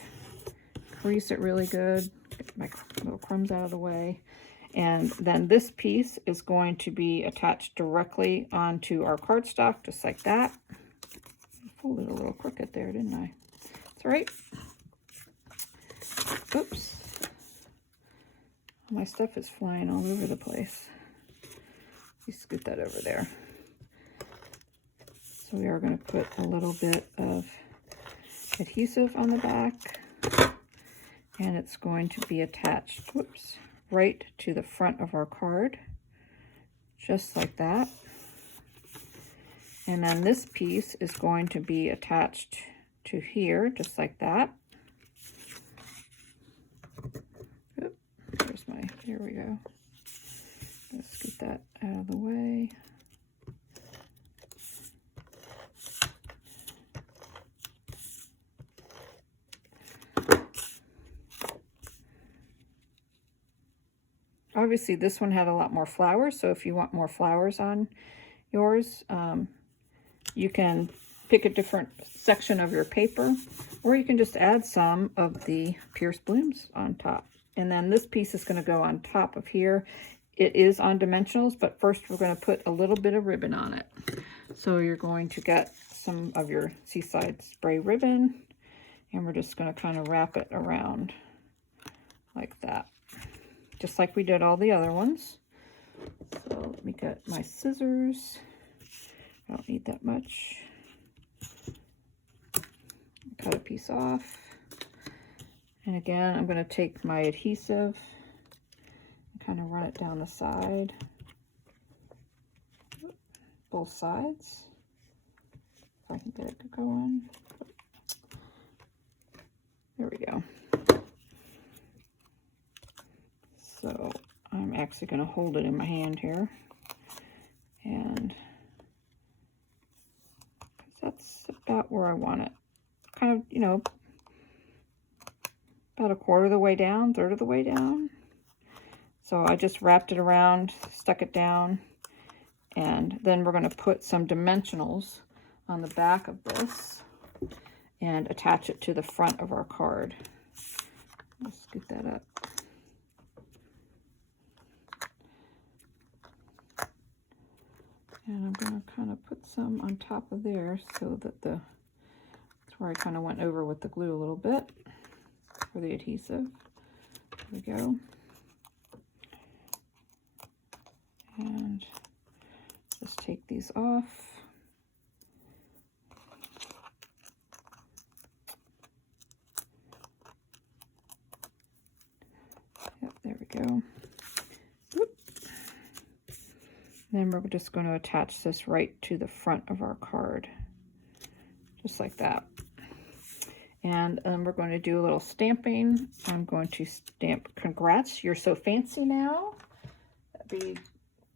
crease it really good, get my little crumbs out of the way. And then this piece is going to be attached directly onto our cardstock, just like that. pulled it a little crooked there, didn't I? It's all right. Oops. My stuff is flying all over the place. You scoot that over there. So we are going to put a little bit of adhesive on the back, and it's going to be attached, whoops, right to the front of our card, just like that. And then this piece is going to be attached to here, just like that. Oop, there's my, here we go. Let's get that out of the way. Obviously this one had a lot more flowers, so if you want more flowers on yours, you can pick a different section of your paper, or you can just add some of the pierced blooms on top. And then this piece is going to go on top of here. It is on dimensionals, but first we're going to put a little bit of ribbon on it. So you're going to get some of your Seaside Spray ribbon, and we're just going to kind of wrap it around like that, just like we did all the other ones. So let me get my scissors. I don't need that much. Cut a piece off. And again, I'm going to take my adhesive and kind of run it down the side. Both sides. If I can get it to go on. There we go. So I'm actually going to hold it in my hand here. And that's about where I want it. Kind of, you know, about a quarter of the way down, third of the way down. So I just wrapped it around, stuck it down, and then we're going to put some dimensionals on the back of this and attach it to the front of our card. Let's scoot that up. And I'm going to kind of put some on top of there so that that's where I kind of went over with the glue a little bit for the adhesive. There we go. And just take these off. Yep, there we go. Whoop. Then we're just going to attach this right to the front of our card, just like that. And we're going to do a little stamping. I'm going to stamp, "Congrats, you're so fancy now." That'd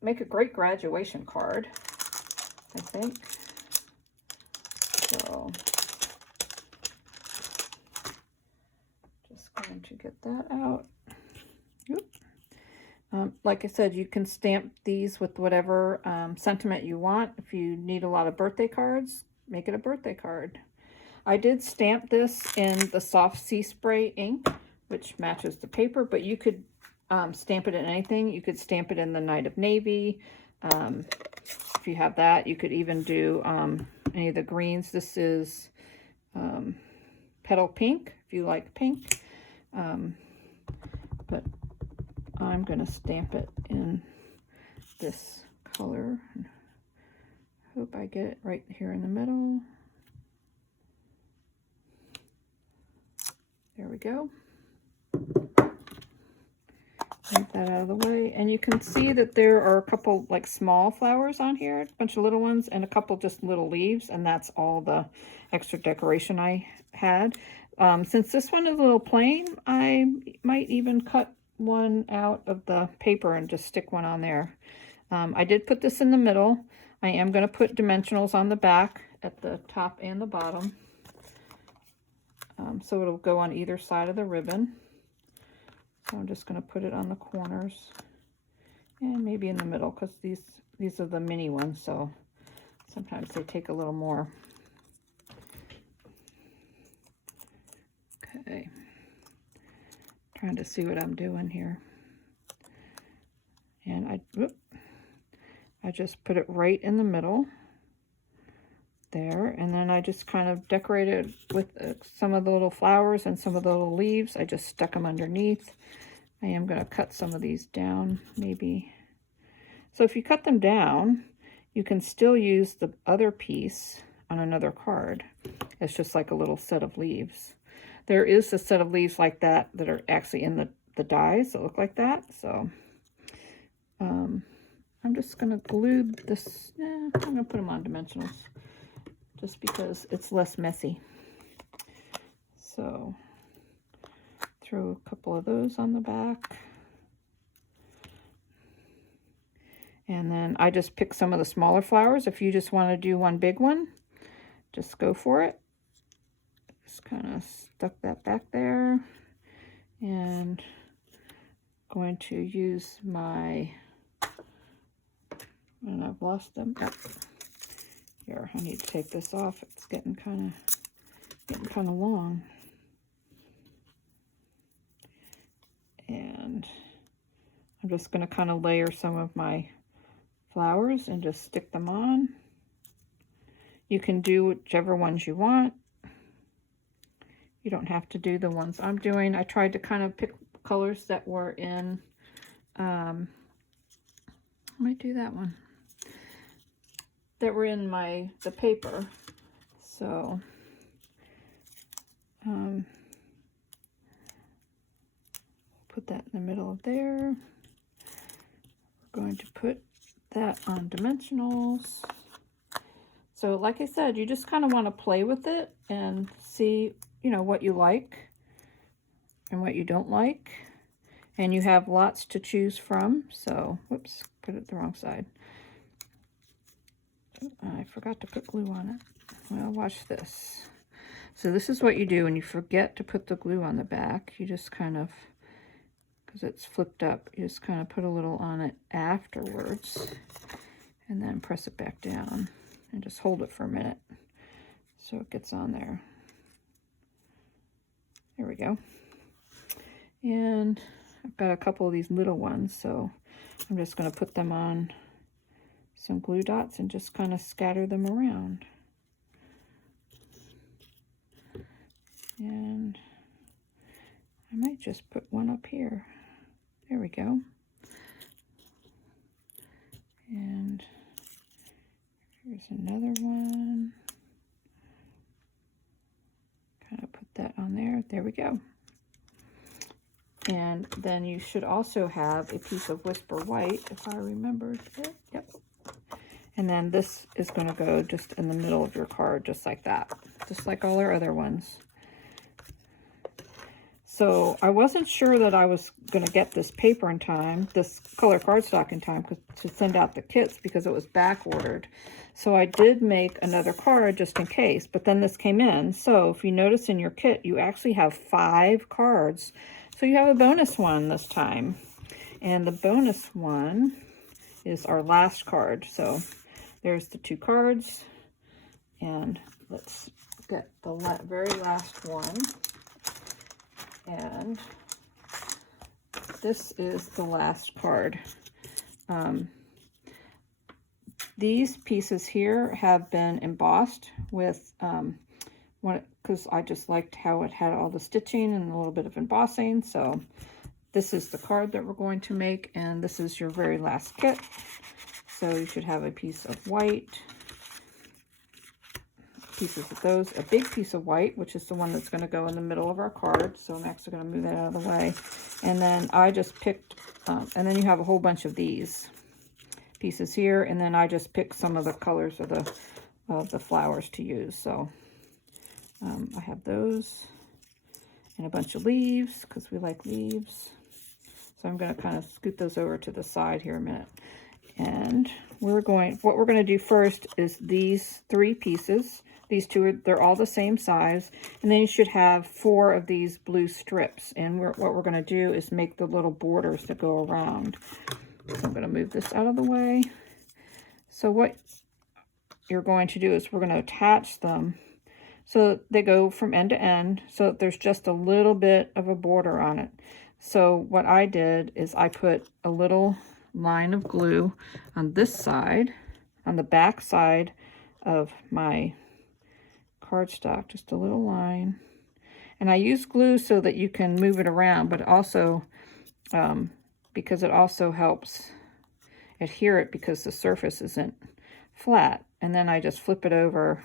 make a great graduation card, I think. So just going to get that out. Like I said, you can stamp these with whatever sentiment you want. If you need a lot of birthday cards, make it a birthday card. I did stamp this in the soft sea spray ink, which matches the paper, but you could stamp it in anything. You could stamp it in the Night of Navy. If you have that, you could even do any of the greens. This is Petal Pink, if you like pink. But I'm going to stamp it in this color. Hope I get it right here in the middle. There we go. Move that out of the way. And you can see that there are a couple like small flowers on here, a bunch of little ones, and a couple just little leaves, and that's all the extra decoration I had. Since this one is a little plain, I might even cut one out of the paper and just stick one on there. I did put this in the middle. I am going to put dimensionals on the back at the top and the bottom. So it'll go on either side of the ribbon. So I'm just going to put it on the corners and maybe in the middle, because these are the mini ones, so sometimes they take a little more. Okay, trying to see what I'm doing here. And I just put it right in the middle, there, and then I just kind of decorated with some of the little flowers and some of the little leaves. I just stuck them underneath. I am going to cut some of these down, maybe. So if you cut them down, you can still use the other piece on another card. It's just like a little set of leaves. There is a set of leaves like that that are actually in the dies that look like that. So I'm just going to glue this. I'm going to put them on dimensionals just because it's less messy. So throw a couple of those on the back. And then I just pick some of the smaller flowers. If you just want to do one big one, just go for it. Just kind of stuck that back there. And going to use my, and I've lost them. Oh, here, I need to take this off. It's getting kind of long. And I'm just going to kind of layer some of my flowers and just stick them on. You can do whichever ones you want. You don't have to do the ones I'm doing. I tried to kind of pick colors that were in, I might do that one, that were in the paper. So put that in the middle of there. We're going to put that on dimensionals. So like I said, you just kind of want to play with it and see, you know, what you like and what you don't like. And you have lots to choose from. So, whoops, put it the wrong side. I forgot to put glue on it. Well, watch this. So this is what you do when you forget to put the glue on the back. You just kind of, because it's flipped up, you just kind of put a little on it afterwards and then press it back down and just hold it for a minute so it gets on there. There we go. And I've got a couple of these little ones, so I'm just going to put them on some glue dots and just kind of scatter them around. And I might just put one up here. There we go. And here's another one. Kind of put that on there. There we go. And then you should also have a piece of Whisper White, if I remembered it. Yep. And then this is going to go just in the middle of your card, just like that. Just like all our other ones. So I wasn't sure that I was going to get this paper in time, this color cardstock in time to send out the kits because it was back ordered. So I did make another card just in case, but then this came in. So if you notice in your kit, you actually have 5 cards. So you have a bonus one this time. And the bonus one is our last card. So there's the 2 cards. And let's get the very last one. And this is the last card. These pieces here have been embossed with, because I just liked how it had all the stitching and a little bit of embossing. So this is the card that we're going to make, and this is your very last kit. So you should have a piece of white, pieces of those, a big piece of white, which is the one that's going to go in the middle of our card. So I'm actually going to move that out of the way. And then I just picked, and then you have a whole bunch of these pieces here. And then I just picked some of the colors of the flowers to use. So I have those and a bunch of leaves because we like leaves. So I'm going to kind of scoot those over to the side here a minute. And what we're going to do first is these 3 pieces. These 2 they're all the same size. And then you should have 4 of these blue strips. And what we're going to do is make the little borders that go around. So I'm going to move this out of the way. So what you're going to do is we're going to attach them so they go from end to end, so that there's just a little bit of a border on it. So what I did is I put a little line of glue on this side, on the back side of my cardstock, just a little line. And I use glue so that you can move it around, but also because it also helps adhere it because the surface isn't flat. And then I just flip it over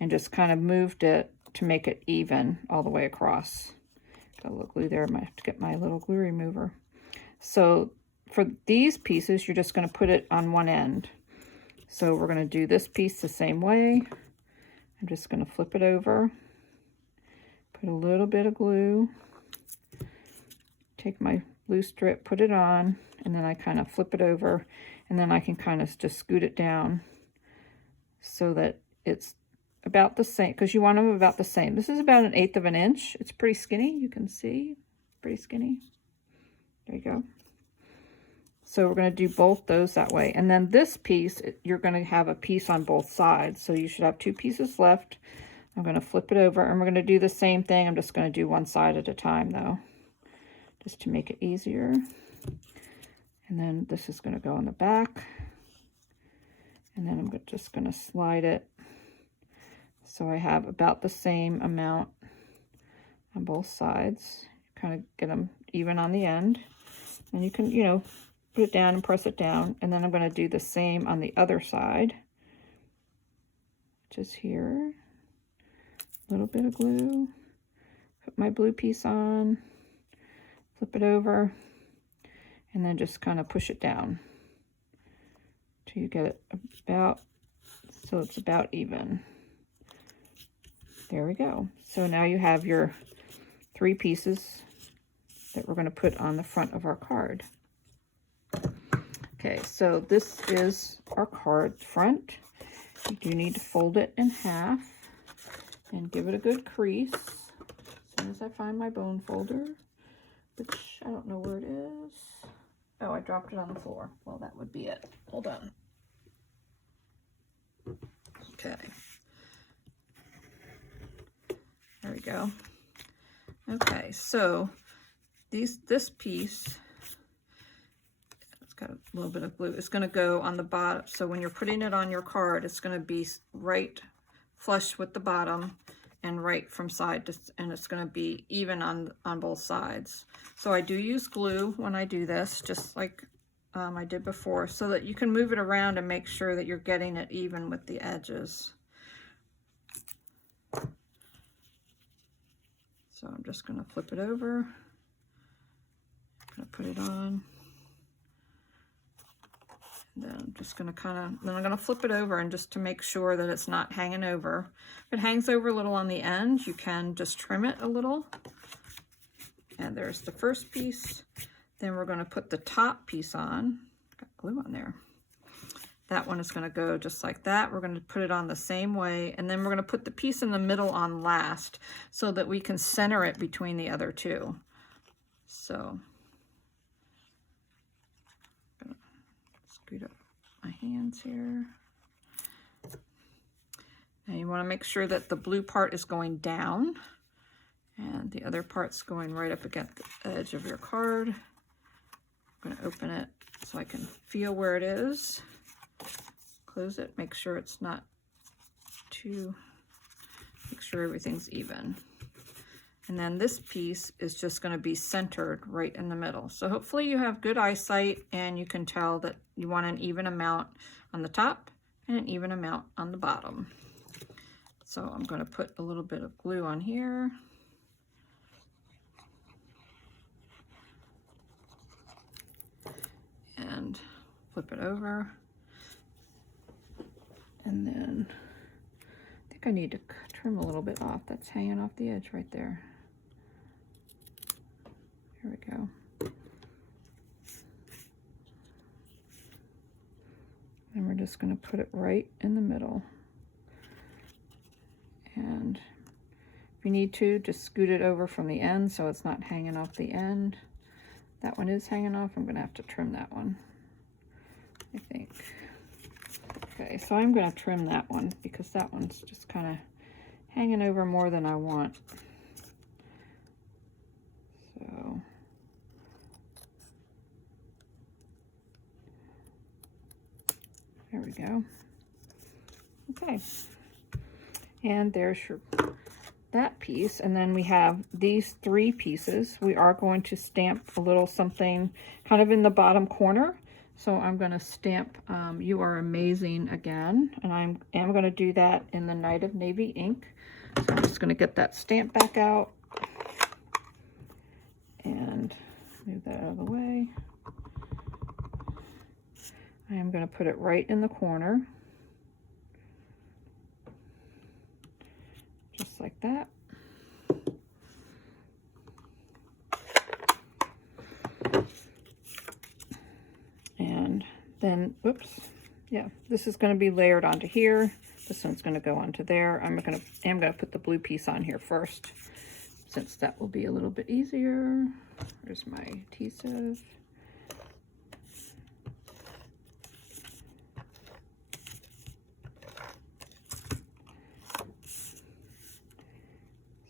and just kind of moved it to make it even all the way across. Got a little glue there. I might have to get my little glue remover. So for these pieces, you're just going to put it on one end. So we're going to do this piece the same way. I'm just going to flip it over, put a little bit of glue, take my blue strip, put it on, and then I kind of flip it over, and then I can kind of just scoot it down so that it's about the same, because you want them about the same. This is about 1/8 of an inch. It's pretty skinny, you can see, pretty skinny. There you go. So we're going to do both those that way. And then this piece, you're going to have a piece on both sides. So you should have 2 pieces left. I'm going to flip it over, and we're going to do the same thing. I'm just going to do one side at a time, though, just to make it easier. And then this is going to go on the back. And then I'm just going to slide it so I have about the same amount on both sides. Kind of get them even on the end. And you can, you know, put it down and press it down. And then I'm going to do the same on the other side, which is here. A little bit of glue. Put my blue piece on. Flip it over. And then just kind of push it down till you get it about, so it's about even. There we go. So now you have your 3 pieces that we're going to put on the front of our card. Okay, so this is our card front. You do need to fold it in half and give it a good crease. As soon as I find my bone folder, which I don't know where it is. Oh, I dropped it on the floor. Well, that would be it. Hold on. Okay. There we go. Okay, so this piece, it's got a little bit of glue. It's going to go on the bottom. So when you're putting it on your card, it's going to be right flush with the bottom and right from side to, and it's going to be even on both sides. So I do use glue when I do this, just like I did before, so that you can move it around and make sure that you're getting it even with the edges. So I'm just going to flip it over. I'm going to put it on. And then I'm just going to then I'm going to flip it over, and just to make sure that it's not hanging over. If it hangs over a little on the end, you can just trim it a little. And there's the first piece. Then we're going to put the top piece on. Got glue on there. That one is going to go just like that. We're going to put it on the same way, and then we're going to put the piece in the middle on last so that we can center it between the other 2. So I'm going to scoot up my hands here. Now you want to make sure that the blue part is going down and the other part's going right up against the edge of your card. I'm going to open it so I can feel where it is. Close it, make sure it's not too, make sure everything's even. And then this piece is just going to be centered right in the middle. So hopefully you have good eyesight and you can tell that you want an even amount on the top and an even amount on the bottom. So I'm going to put a little bit of glue on here. And flip it over. And then I think I need to trim a little bit off. That's hanging off the edge right there. Here we go. And we're just going to put it right in the middle. And if you need to, just scoot it over from the end so it's not hanging off the end. That one is hanging off. I'm going to have to trim that one, I think. Okay, so I'm going to trim that one because that one's just kind of hanging over more than I want. So there we go. Okay. And there's your that piece, and then we have these 3 pieces. We are going to stamp a little something kind of in the bottom corner. So I'm going to stamp You Are Amazing again, and I am going to do that in the Night of Navy ink. So I'm just going to get that stamp back out and move that out of the way. I am going to put it right in the corner, just like that. And then, oops, yeah, this is going to be layered onto here. This one's going to go onto there. I'm going to put the blue piece on here first, since that will be a little bit easier. There's my adhesive.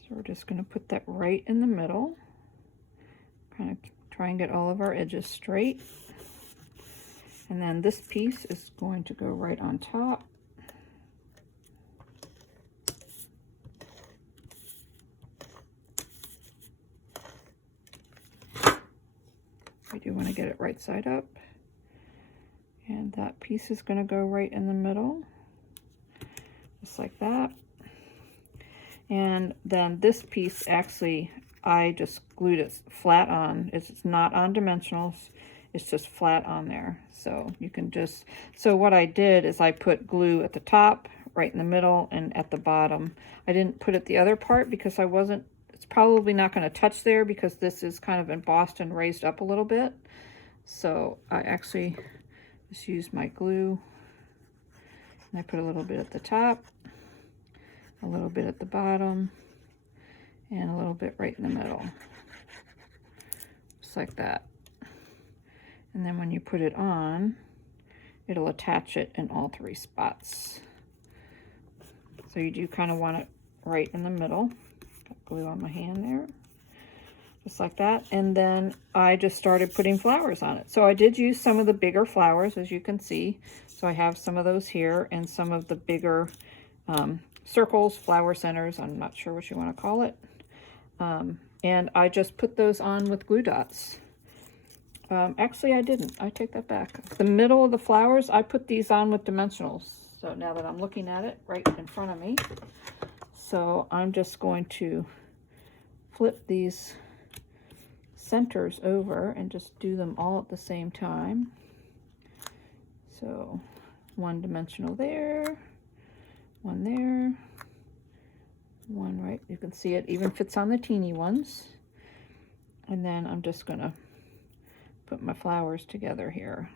So we're just going to put that right in the middle. Kind of try and get all of our edges straight. And then this piece is going to go right on top. I do want to get it right side up. And that piece is going to go right in the middle, just like that. And then this piece, actually, I just glued it flat on. It's not on dimensionals. It's just flat on there. So you can just, so what I did is I put glue at the top, right in the middle, and at the bottom. I didn't put it the other part because I wasn't, it's probably not going to touch there because this is kind of embossed and raised up a little bit. So I actually just used my glue, and I put a little bit at the top, a little bit at the bottom, and a little bit right in the middle, just like that. And then when you put it on, it'll attach it in all 3 spots. So you do kind of want it right in the middle. Got glue on my hand there, just like that. And then I just started putting flowers on it. So I did use some of the bigger flowers, as you can see. So I have some of those here and some of the bigger circles, flower centers, I'm not sure what you want to call it. And I just put those on with glue dots. Actually, I didn't. I take that back. The middle of the flowers, I put these on with dimensionals. So now that I'm looking at it right in front of me. So I'm just going to flip these centers over and just do them all at the same time. So 1 dimensional there, 1 there, 1 right. You can see it even fits on the teeny ones. And then I'm just going to put my flowers together here.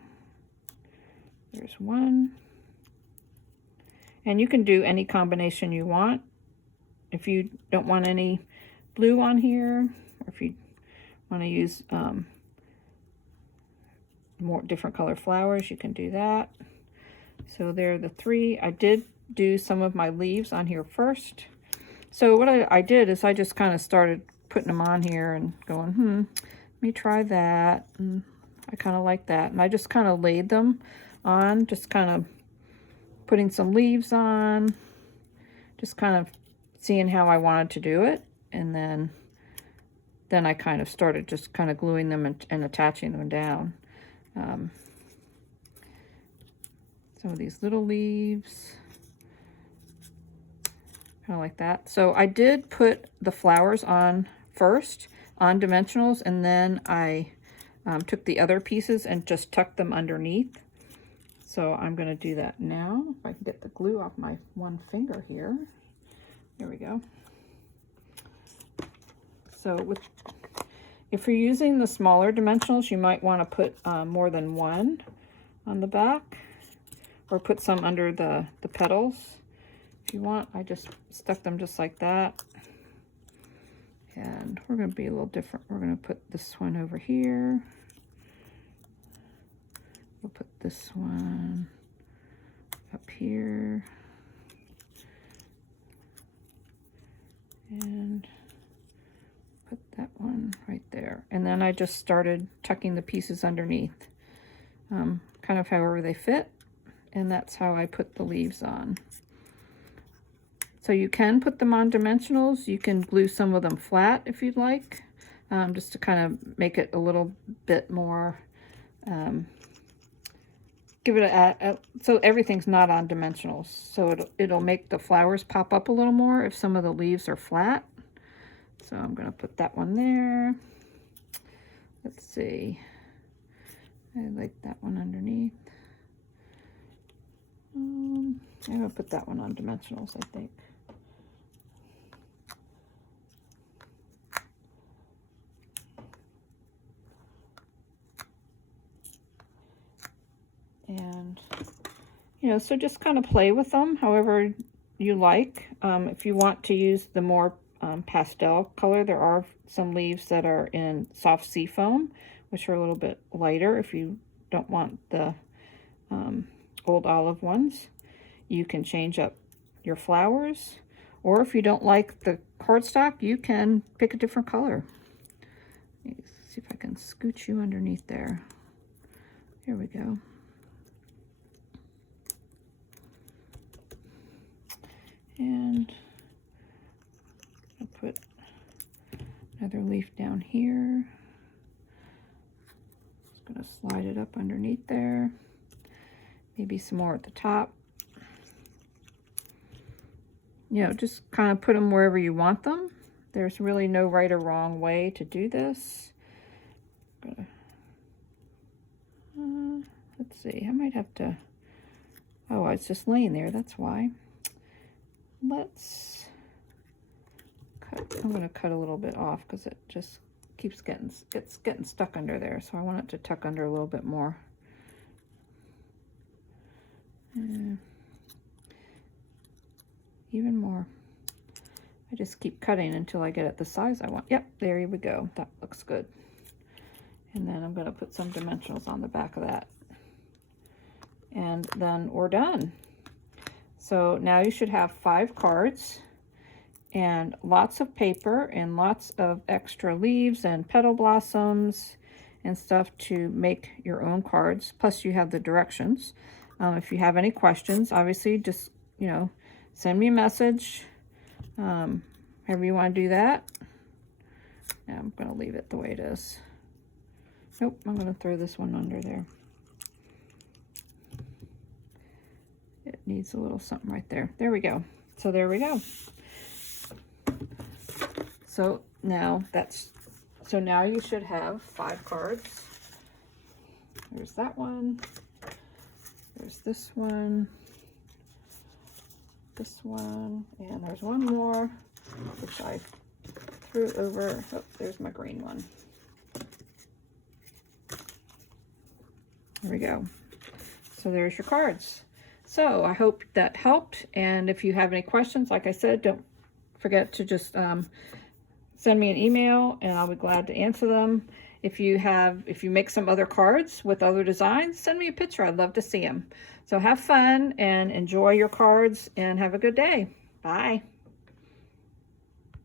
There's 1. And you can do any combination you want. If you don't want any blue on here, or if you want to use more different color flowers, you can do that. So there are the 3. I did do some of my leaves on here first. So what I did is I just kind of started putting them on here and going, let me try that. And I kind of like that. And I just kind of laid them on, just kind of putting some leaves on, just kind of seeing how I wanted to do it. And then I kind of started just kind of gluing them and attaching them down. Some of these little leaves, kind of like that. So I did put the flowers on first on dimensionals, and then I took the other pieces and just tucked them underneath. So I'm going to do that now. If I can get the glue off my 1 finger here. There we go. So if you're using the smaller dimensionals, you might want to put more than 1 on the back, or put some under the petals if you want. I just stuck them just like that. And we're going to be a little different. We're going to put this one over here. We'll put this one up here. And put that one right there. And then I just started tucking the pieces underneath, kind of however they fit. And that's how I put the leaves on. So you can put them on dimensionals. You can glue some of them flat if you'd like, just to kind of make it a little bit more, give it so everything's not on dimensionals. So it'll make the flowers pop up a little more if some of the leaves are flat. So I'm going to put that one there. Let's see. I like that one underneath. I'm going to put that one on dimensionals, I think. And, you know, so just kind of play with them however you like. If you want to use the more pastel color, there are some leaves that are in soft sea foam, which are a little bit lighter. If you don't want the old olive ones, you can change up your flowers, or if you don't like the cardstock, you can pick a different color. Let's see if I can scooch you underneath there. Here we go. And I'll put another leaf down here. Just gonna slide it up underneath there. Maybe some more at the top. You know, just kind of put them wherever you want them. There's really no right or wrong way to do this. Let's see, I might have to, oh, it's just laying there, that's why. Let's cut, I'm going to cut a little bit off because it just keeps getting stuck under there. So I want it to tuck under a little bit more. Even more. I just keep cutting until I get it the size I want. Yep, there we go. That looks good. And then I'm going to put some dimensionals on the back of that. And then we're done. So now you should have 5 cards and lots of paper and lots of extra leaves and petal blossoms and stuff to make your own cards. Plus you have the directions. If you have any questions, obviously just, you know, send me a message. However you want to do that. Now I'm going to leave it the way it is. Nope, I'm going to throw this one under there. It needs a little something right there. There we go. So there we go. So now you should have 5 cards. There's that one. There's this one. This one. And there's one more, which I threw over. Oh, there's my green one. There we go. So there's your cards. So I hope that helped, and if you have any questions, like I said, don't forget to just send me an email and I'll be glad to answer them. If you make some other cards with other designs, send me a picture. I'd love to see them. So have fun and enjoy your cards and have a good day. Bye.